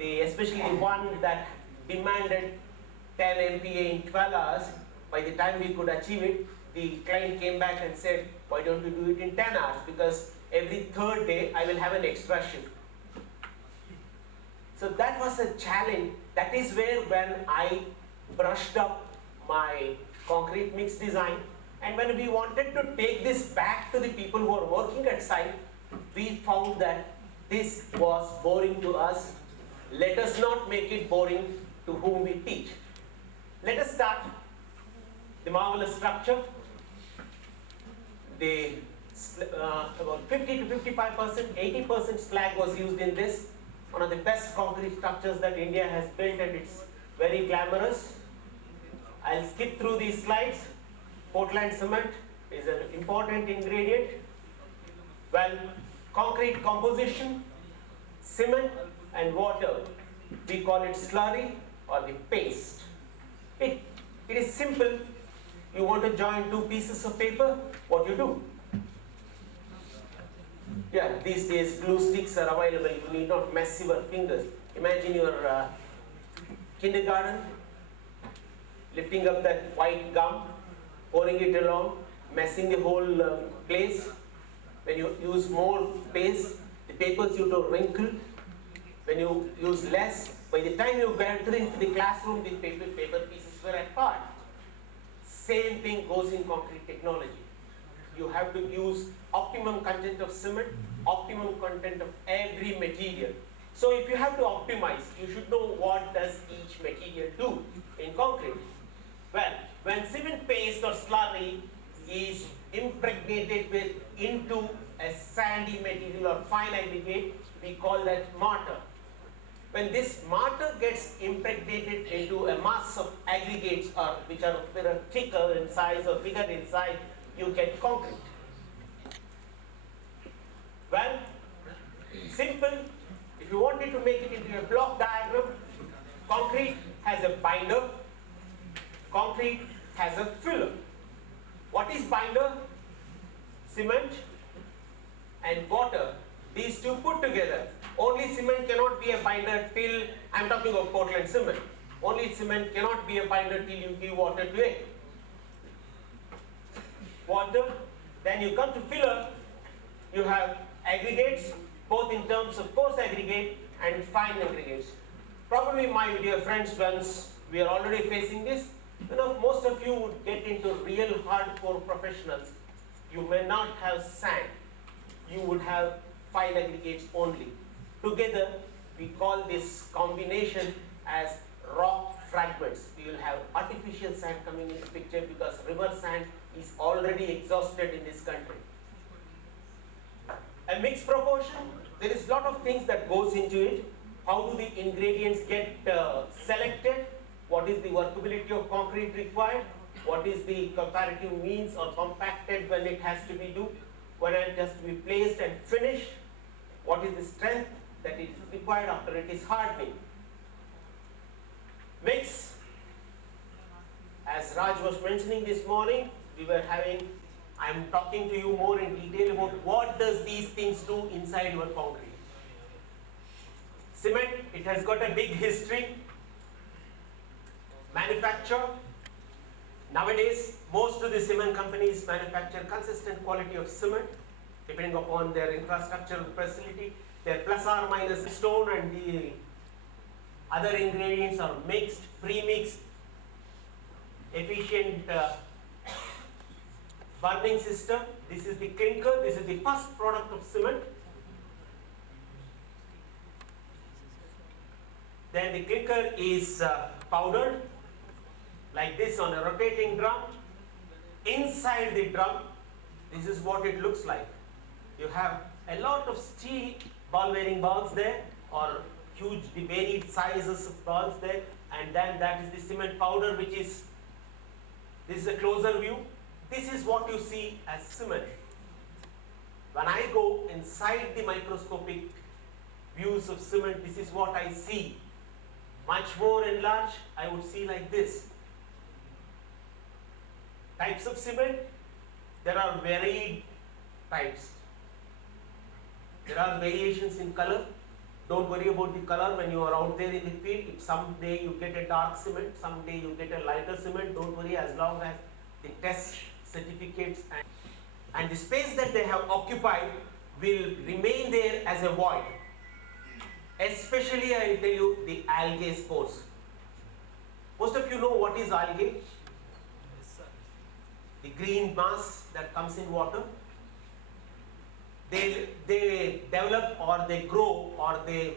Especially one that demanded 10 MPa in 12 hours. By the time we could achieve it, the client came back and said, why don't you do it in 10 hours? Because every third day I will have an extra shift. So that was a challenge. That is where when I brushed up my concrete mix design, and when we wanted to take this back to the people who are working at site, we found that this was boring to us. Let us not make it boring to whom we teach. Let us start the marvelous structure. About 50 to 55%, 80% slag was used in this. One of the best concrete structures that India has built, and it's very glamorous. I'll skip through these slides. Portland cement is an important ingredient. Well, concrete composition, cement and water, we call it slurry or the paste. It is simple. You want to join two pieces of paper, what you do? Yeah, these days glue sticks are available. You need not mess your fingers. Imagine your kindergarten, lifting up that white gum, pouring it along, messing the whole place. When you use more paste, the papers you to wrinkle. When you use less, by the time you enter into the classroom, the paper pieces were apart. Same thing goes in concrete technology. You have to use optimum content of cement, optimum content of every material. So if you have to optimize, you should know what does each material do in concrete. Well, when cement paste or slurry is impregnated into a sandy material or fine aggregate, we call that mortar. When this mortar gets impregnated into a mass of aggregates which are thicker in size or bigger in size, you get concrete. Well, simple. If you wanted to make it into a block diagram, concrete has a binder, concrete has a filler. What is binder? Cement and water. These two put together. Only cement cannot be a binder till, I'm talking of Portland cement. Only cement cannot be a binder till you give water to it. Water, then you come to filler, you have aggregates, both in terms of coarse aggregate and fine aggregates. Probably, my dear friends, once we are already facing this, most of you would get into real hardcore professionals. You may not have sand, you would have fine aggregates only. Together, we call this combination as rock fragments. We will have artificial sand coming into picture because river sand is already exhausted in this country. A mixed proportion, there is a lot of things that goes into it. How do the ingredients get selected? What is the workability of concrete required? What is the comparative means or compacted when it has to be do? When it has to be placed and finished? What is the strength that is required after it is hardening? Mix. As Raj was mentioning this morning, I am talking to you more in detail about what does these things do inside your concrete. Cement, it has got a big history. Manufacture. Nowadays, most of the cement companies manufacture consistent quality of cement, depending upon their infrastructural facility. Their plus or minus stone and the other ingredients are mixed, pre-mixed, efficient burning system. This is the clinker. This is the first product of cement. Then the clinker is powdered like this on a rotating drum. Inside the drum, this is what it looks like. You have a lot of steel ball bearing balls there, or huge varied sizes of balls there, and then that is the cement powder, which is, this is a closer view. This is what you see as cement. When I go inside the microscopic views of cement, this is what I see. Much more enlarged, I would see like this. Types of cement, there are varied types. There are variations in color. Don't worry about the color when you are out there in the field. If someday you get a dark cement, someday you get a lighter cement, don't worry, as long as the test certificates and the space that they have occupied will remain there as a void. Especially, I will tell you, the algae spores. Most of you know what is algae? The green mass that comes in water. They develop, or they grow, or they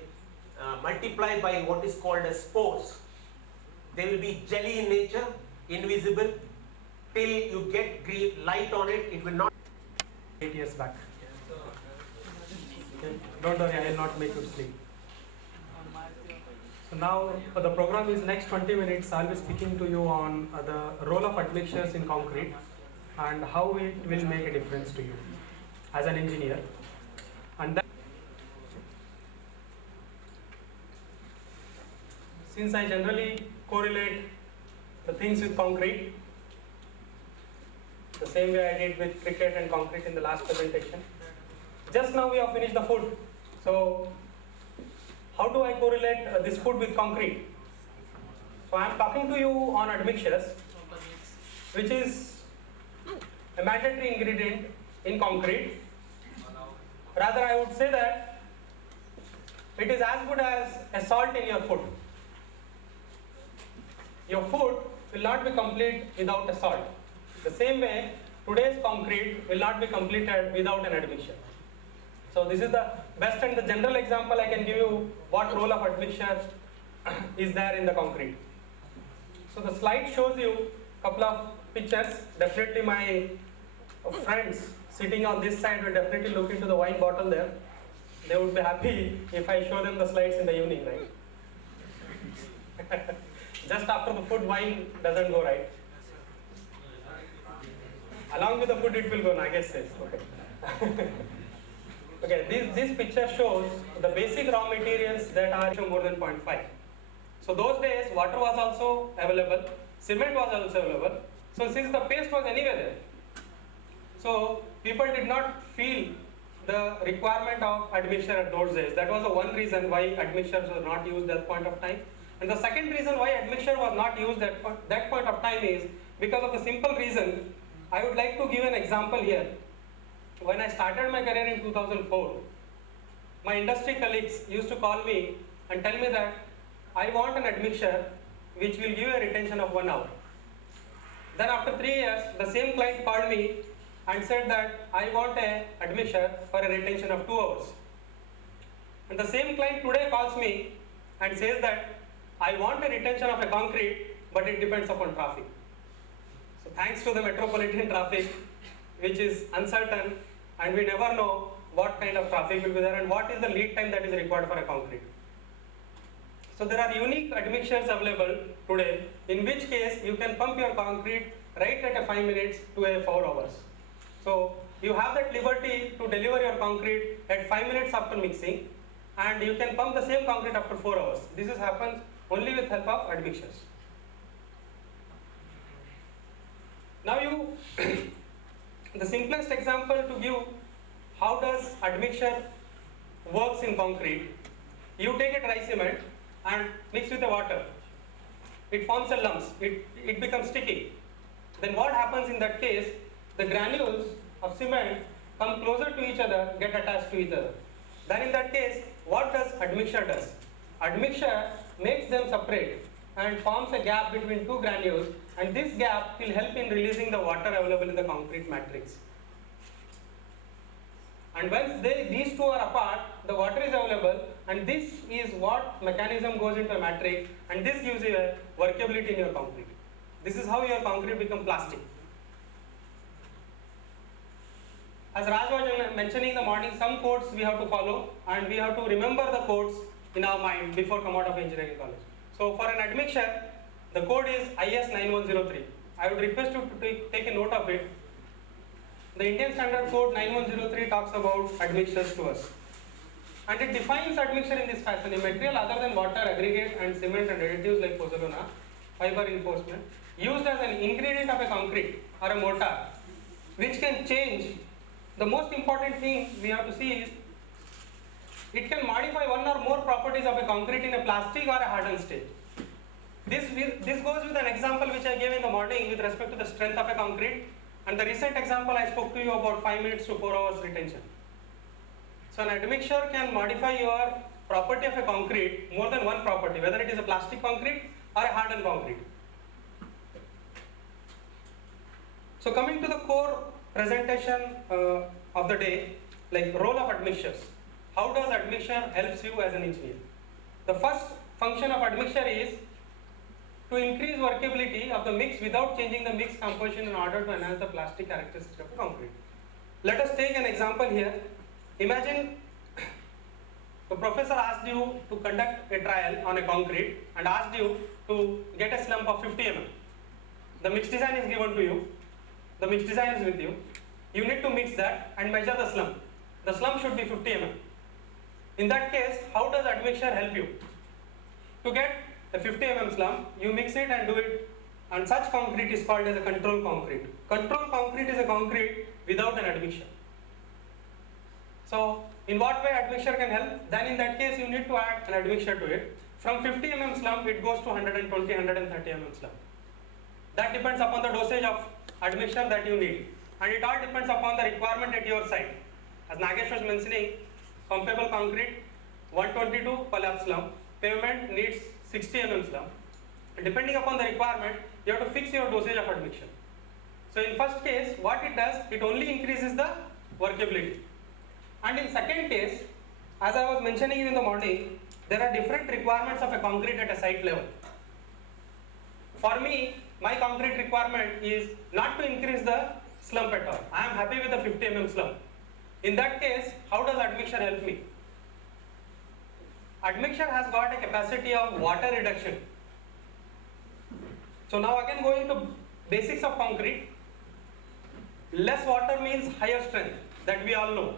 multiply by what is called as spores. They will be jelly in nature, invisible. Till you get green light on it, it will not. 8 years back. Okay. Don't worry, I will not make you sleep. So now the program is next 20 minutes. I will be speaking to you on the role of admixtures in concrete and how it will make a difference to you as an engineer. And then, since I generally correlate the things with concrete, the same way I did with cricket and concrete in the last presentation. Just now we have finished the food. So how do I correlate this food with concrete? So I am talking to you on admixtures, which is a mandatory ingredient in concrete. Rather, I would say that it is as good as a salt in your food. Your food will not be complete without a salt. The same way, today's concrete will not be completed without an admixture. So this is the best and the general example I can give you what role of admixture is there in the concrete. So the slide shows you a couple of pictures. Definitely my friends sitting on this side will definitely look into the wine bottle there. They would be happy if I show them the slides in the evening, right? Just after the food, wine doesn't go, right? Along with the food, it will go, Nagesh says. Okay. Okay, this picture shows the basic raw materials that are more than 0.5. So those days, water was also available, cement was also available. So since the paste was anywhere there, so people did not feel the requirement of admixture at those days. That was the one reason why admixtures were not used at that point of time. And the second reason why admixture was not used at that point of time is because of the simple reason. I would like to give an example here. When I started my career in 2004, my industry colleagues used to call me and tell me that I want an admixture which will give a retention of 1 hour. Then after 3 years, the same client called me and said that I want an admixture for a retention of 2 hours. And the same client today calls me and says that I want a retention of a concrete, but it depends upon traffic. So thanks to the metropolitan traffic, which is uncertain, and we never know what kind of traffic will be there and what is the lead time that is required for a concrete. So there are unique admixtures available today, in which case you can pump your concrete right at a 5 minutes to a 4 hours. So you have that liberty to deliver your concrete at 5 minutes after mixing, and you can pump the same concrete after 4 hours. This happens only with help of admixtures. Now the simplest example to give how does admixture works in concrete, you take a dry cement and mix with the water. It forms a lumps, it becomes sticky. Then what happens in that case, the granules of cement come closer to each other, get attached to each other. Then in that case, what does admixture does? Admixture makes them separate and forms a gap between two granules, and this gap will help in releasing the water available in the concrete matrix. And once these two are apart, the water is available, and this is what mechanism goes into a matrix, and this gives you a workability in your concrete. This is how your concrete becomes plastic. As Raj was mentioning in the morning, some codes we have to follow, and we have to remember the codes in our mind before come out of engineering college. So for an admixture, the code is IS 9103. I would request you to take a note of it. The Indian Standard Code 9103 talks about admixtures to us. And it defines admixture in this fashion: a material other than water, aggregate and cement and additives like pozzolana, fiber reinforcement, used as an ingredient of a concrete or a mortar, which can change. The most important thing we have to see is it can modify one or more properties of a concrete in a plastic or a hardened state. This goes with an example which I gave in the morning with respect to the strength of a concrete, and the recent example I spoke to you about 5 minutes to 4 hours retention. So an admixture can modify your property of a concrete, more than one property, whether it is a plastic concrete or a hardened concrete. So coming to the core presentation of the day, like role of admixtures. How does admixture helps you as an engineer? The first function of admixture is to increase workability of the mix without changing the mix composition in order to enhance the plastic characteristics of the concrete. Let us take an example here. Imagine the professor asked you to conduct a trial on a concrete and asked you to get a slump of 50 mm. The mix design is given to you. The mix design is with you. You need to mix that and measure the slump. The slump should be 50 mm. In that case, how does admixture help you? To get a 50 mm slump, you mix it and do it, and such concrete is called as a control concrete. Control concrete is a concrete without an admixture. So, in what way admixture can help? Then in that case, you need to add an admixture to it. From 50 mm slump, it goes to 120, 130 mm slump. That depends upon the dosage of admixture that you need. And it all depends upon the requirement at your site. As Nagesh was mentioning, pumpable concrete, 122 collapse slump. Pavement needs 60 mm slump. And depending upon the requirement, you have to fix your dosage of admixture. So in first case, what it does, it only increases the workability. And in second case, as I was mentioning in the morning, there are different requirements of a concrete at a site level. For me, my concrete requirement is not to increase the slump at all. I am happy with the 50 mm slump. In that case, how does admixture help me? Admixture has got a capacity of water reduction. So now again going to basics of concrete. Less water means higher strength, that we all know.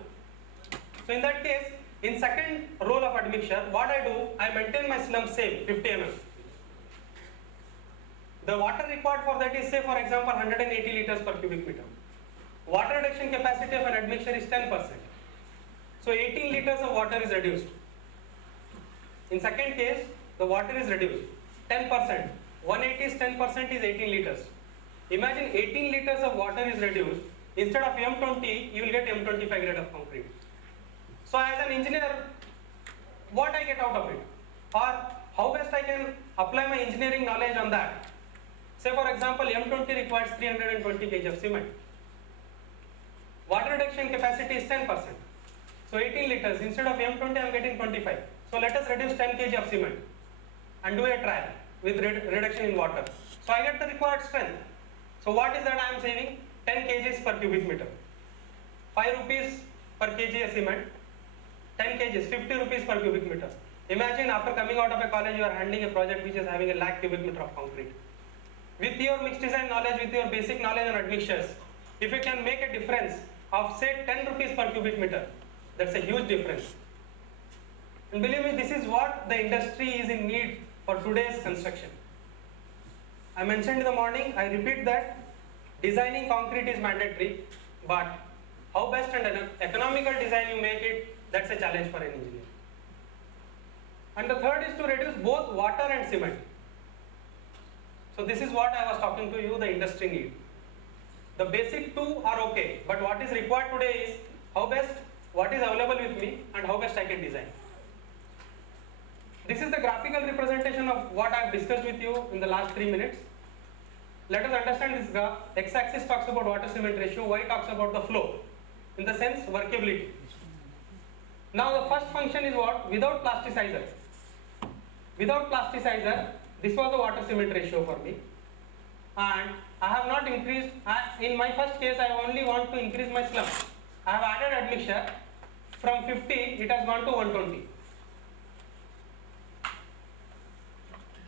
So in that case, in second role of admixture, what I do, I maintain my slump same, 50 mm. The water required for that is, say for example, 180 liters per cubic meter. Water reduction capacity of an admixture is 10%. So 18 liters of water is reduced. In second case, the water is reduced, 10%. 180 is 10% is 18 liters. Imagine 18 liters of water is reduced. Instead of M20, you will get M25 grade of concrete. So as an engineer, what I get out of it? Or how best I can apply my engineering knowledge on that? Say for example, M20 requires 320 kg of cement. Water reduction capacity is 10%. So 18 liters, instead of M20 I am getting 25. So let us reduce 10 kg of cement and do a trial with reduction in water. So I get the required strength. So what is that I am saving? 10 kgs per cubic meter. 5 rupees per kg of cement, 10 kgs, 50 rupees per cubic meter. Imagine after coming out of a college you are handling a project which is having a lakh cubic meter of concrete. With your mixed design knowledge, with your basic knowledge on admixtures, if you can make a difference of say 10 rupees per cubic meter, that's a huge difference. And believe me, this is what the industry is in need for today's construction. I mentioned in the morning, I repeat that designing concrete is mandatory, but how best and economical design you make it, that's a challenge for an engineer. And the third is to reduce both water and cement. So this is what I was talking to you, the industry need. The basic two are okay, but what is required today is how best, what is available with me and how best I can design. This is the graphical representation of what I have discussed with you in the last 3 minutes. Let us understand this graph. X-axis talks about water cement ratio, Y talks about the flow, in the sense workability. Now the first function is what? Without plasticizer. Without plasticizer, this was the water cement ratio for me. And I have not increased, in my first case I only want to increase my slump. I have added admixture, from 50 it has gone to 120.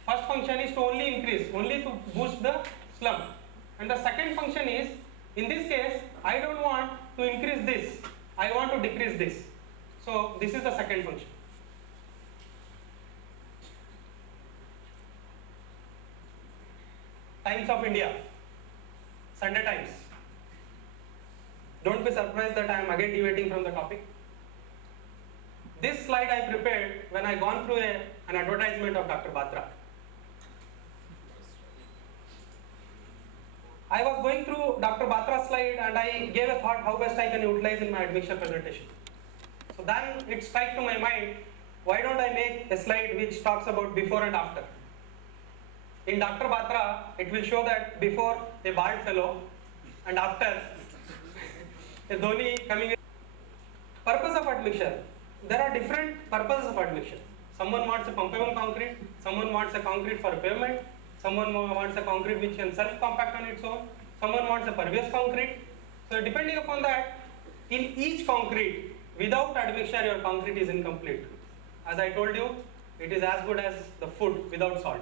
First function is to only increase, only to boost the slump. And the second function is, in this case, I don't want to increase this, I want to decrease this. So this is the second function. Times of India, Sunday Times. Don't be surprised that I am again deviating from the topic. This slide I prepared when I gone through an advertisement of Dr. Batra. I was going through Dr. Batra's slide and I gave a thought how best I can utilize in my admixture presentation. So then it struck to my mind, why don't I make a slide which talks about before and after. In Dr. Batra, it will show that before a bald fellow and after a dhoni coming in. Purpose of admixture. There are different purposes of admixture. Someone wants a pumpable concrete, someone wants a concrete for pavement, someone wants a concrete which can self-compact on its own, someone wants a pervious concrete. So depending upon that, in each concrete, without admixture your concrete is incomplete. As I told you, it is as good as the food without salt.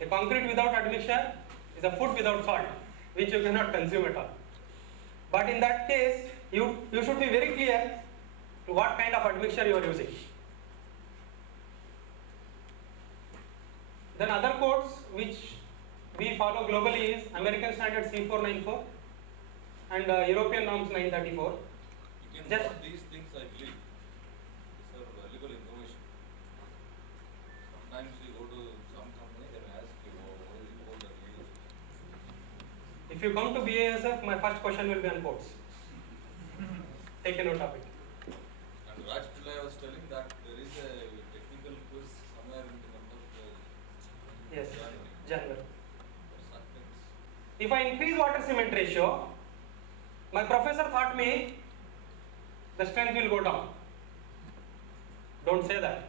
A concrete without admixture is a food without salt, which you cannot consume at all. But in that case, you should be very clear to what kind of admixture you are using. Then other codes which we follow globally is American Standard C494 and European norms 934. You can Just note these things, I believe. These are valuable information. Sometimes you go to some company, they will ask you, what is the code that you use? if you come to BASF, my first question will be on codes. Take a note of it. And Raj Pillai was telling that there is a technical quiz somewhere in the month of Yes, January. January. For such things. If I increase water cement ratio, my professor taught me the strength will go down. Don't say that.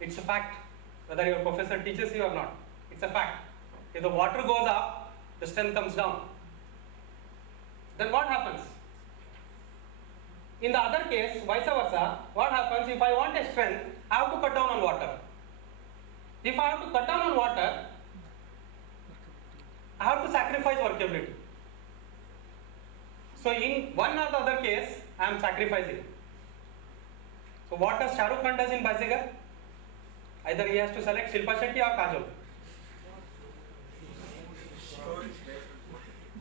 It's a fact, whether your professor teaches you or not. It's a fact. If the water goes up, the strength comes down. Then what happens? In the other case, vice versa, what happens if I want a strength, I have to cut down on water. If I have to cut down on water, I have to sacrifice workability. So in one or the other case, I am sacrificing. So what does Shah Rukh Khan does in Bazigar? Either he has to select Shilpa Shetty or Kajol.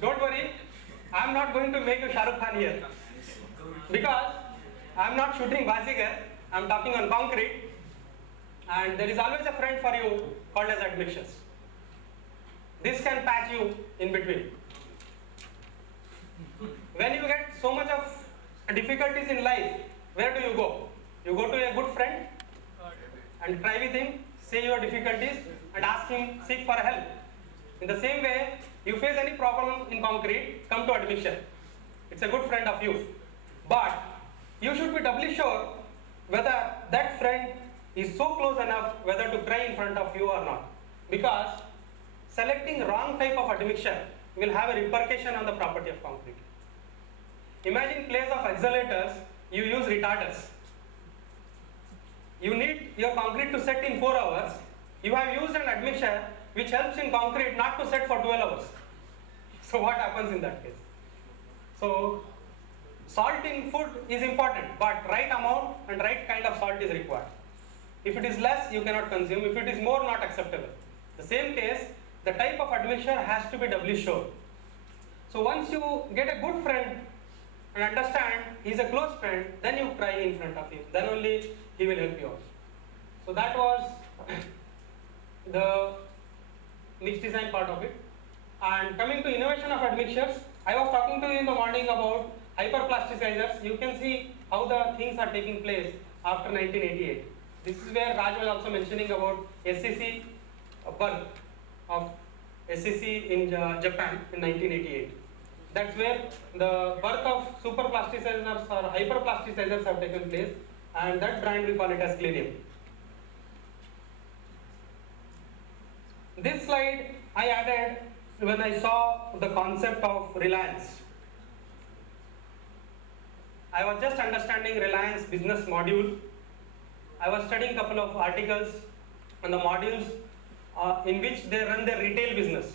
Don't worry, I am not going to make you Shah Rukh Khan here. Because I am not shooting Bazigar, I am talking on concrete. And there is always a friend for you called as admixtures. This can patch you in between. When you get so much of difficulties in life, where do you go? You go to a good friend and try with him, say your difficulties and ask him, seek for help. In the same way, you face any problem in concrete, come to admixture. It's a good friend of you. But you should be doubly sure whether that friend is so close enough whether to cry in front of you or not. Because selecting wrong type of admixture will have a repercussion on the property of concrete. Imagine place of accelerators, you use retarders. You need your concrete to set in 4 hours. You have used an admixture which helps in concrete not to set for 12 hours. So what happens in that case? So salt in food is important, but right amount and right kind of salt is required. If it is less, you cannot consume. If it is more, not acceptable. The same case, the type of admixture has to be doubly sure. So once you get a good friend and understand he is a close friend, then you try in front of him. Then only he will help you out. So that was the mixed design part of it. And coming to innovation of admixtures, I was talking to you in the morning about hyperplasticizers. You can see how the things are taking place after 1988. This is where Raj was also mentioning about SCC birth of SCC in Japan in 1988. That's where the birth of superplasticizers or hyperplasticizers have taken place, and that brand we call it as Clinium. This slide I added when I saw the concept of Reliance. I was just understanding Reliance business module. I was studying a couple of articles on the modules in which they run their retail business.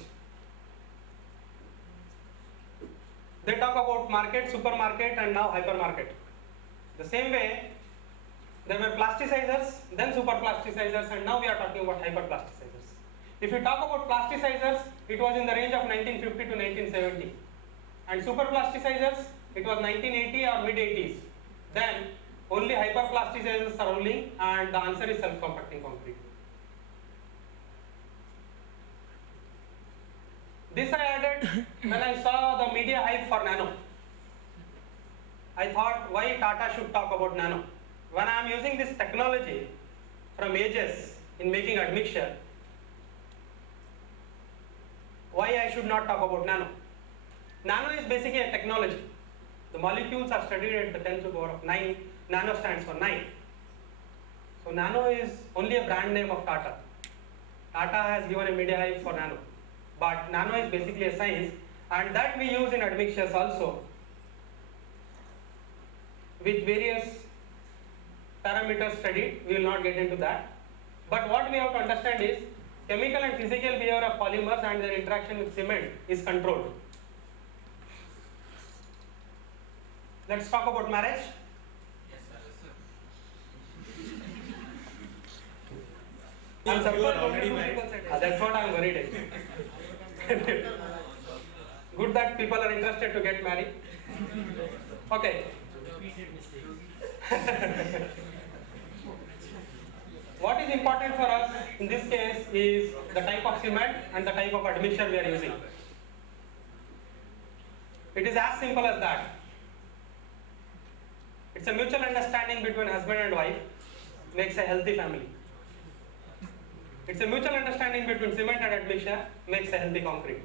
They talk about market, supermarket, and now hypermarket. The same way, there were plasticizers, then superplasticizers, and now we are talking about hyperplasticizers. If you talk about plasticizers, it was in the range of 1950 to 1970. And superplasticizers, it was 1980 or mid-80s. Then only hyperplasticizers are ruling, and the answer is self-compacting concrete. This I added when I saw the media hype for nano. I thought, why Tata should talk about nano? When I am using this technology from ages in making admixture, why I should not talk about nano? Nano is basically a technology. The molecules are studied at the 10 to the power of 9. Nano stands for 9. So nano is only a brand name of Tata. Tata has given a media hype for nano. But nano is basically a science, and that we use in admixtures also with various parameters studied. We will not get into that. But what we have to understand is chemical and physical behavior of polymers and their interaction with cement is controlled. Let's talk about marriage. I'm already married. That's what I'm worried about. Good that people are interested to get married. Okay. What is important for us in this case is the type of cement and the type of admixture we are using. It is as simple as that. It's a mutual understanding between husband and wife makes a healthy family. It's a mutual understanding between cement and admixture makes a healthy concrete.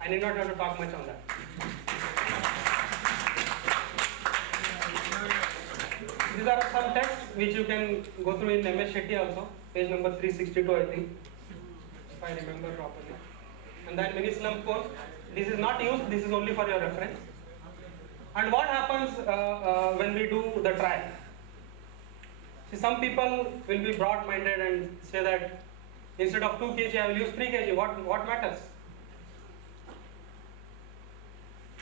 I need not have to talk much on that. These are some texts which you can go through in MS Shetty also, page number 362 I think, if I remember properly. And then mini slump code. This is not used, this is only for your reference. And what happens when we do the trial? See, some people will be broad-minded and say that instead of 2 kg, I will use 3 kg. What matters?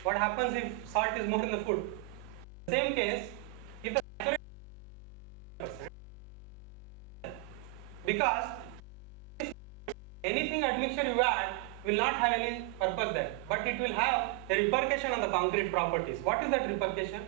What happens if salt is more in the food? Same case, if the saturated because anything admixture you add will not have any purpose there, but it will have a repercussion on the concrete properties. What is that repercussion?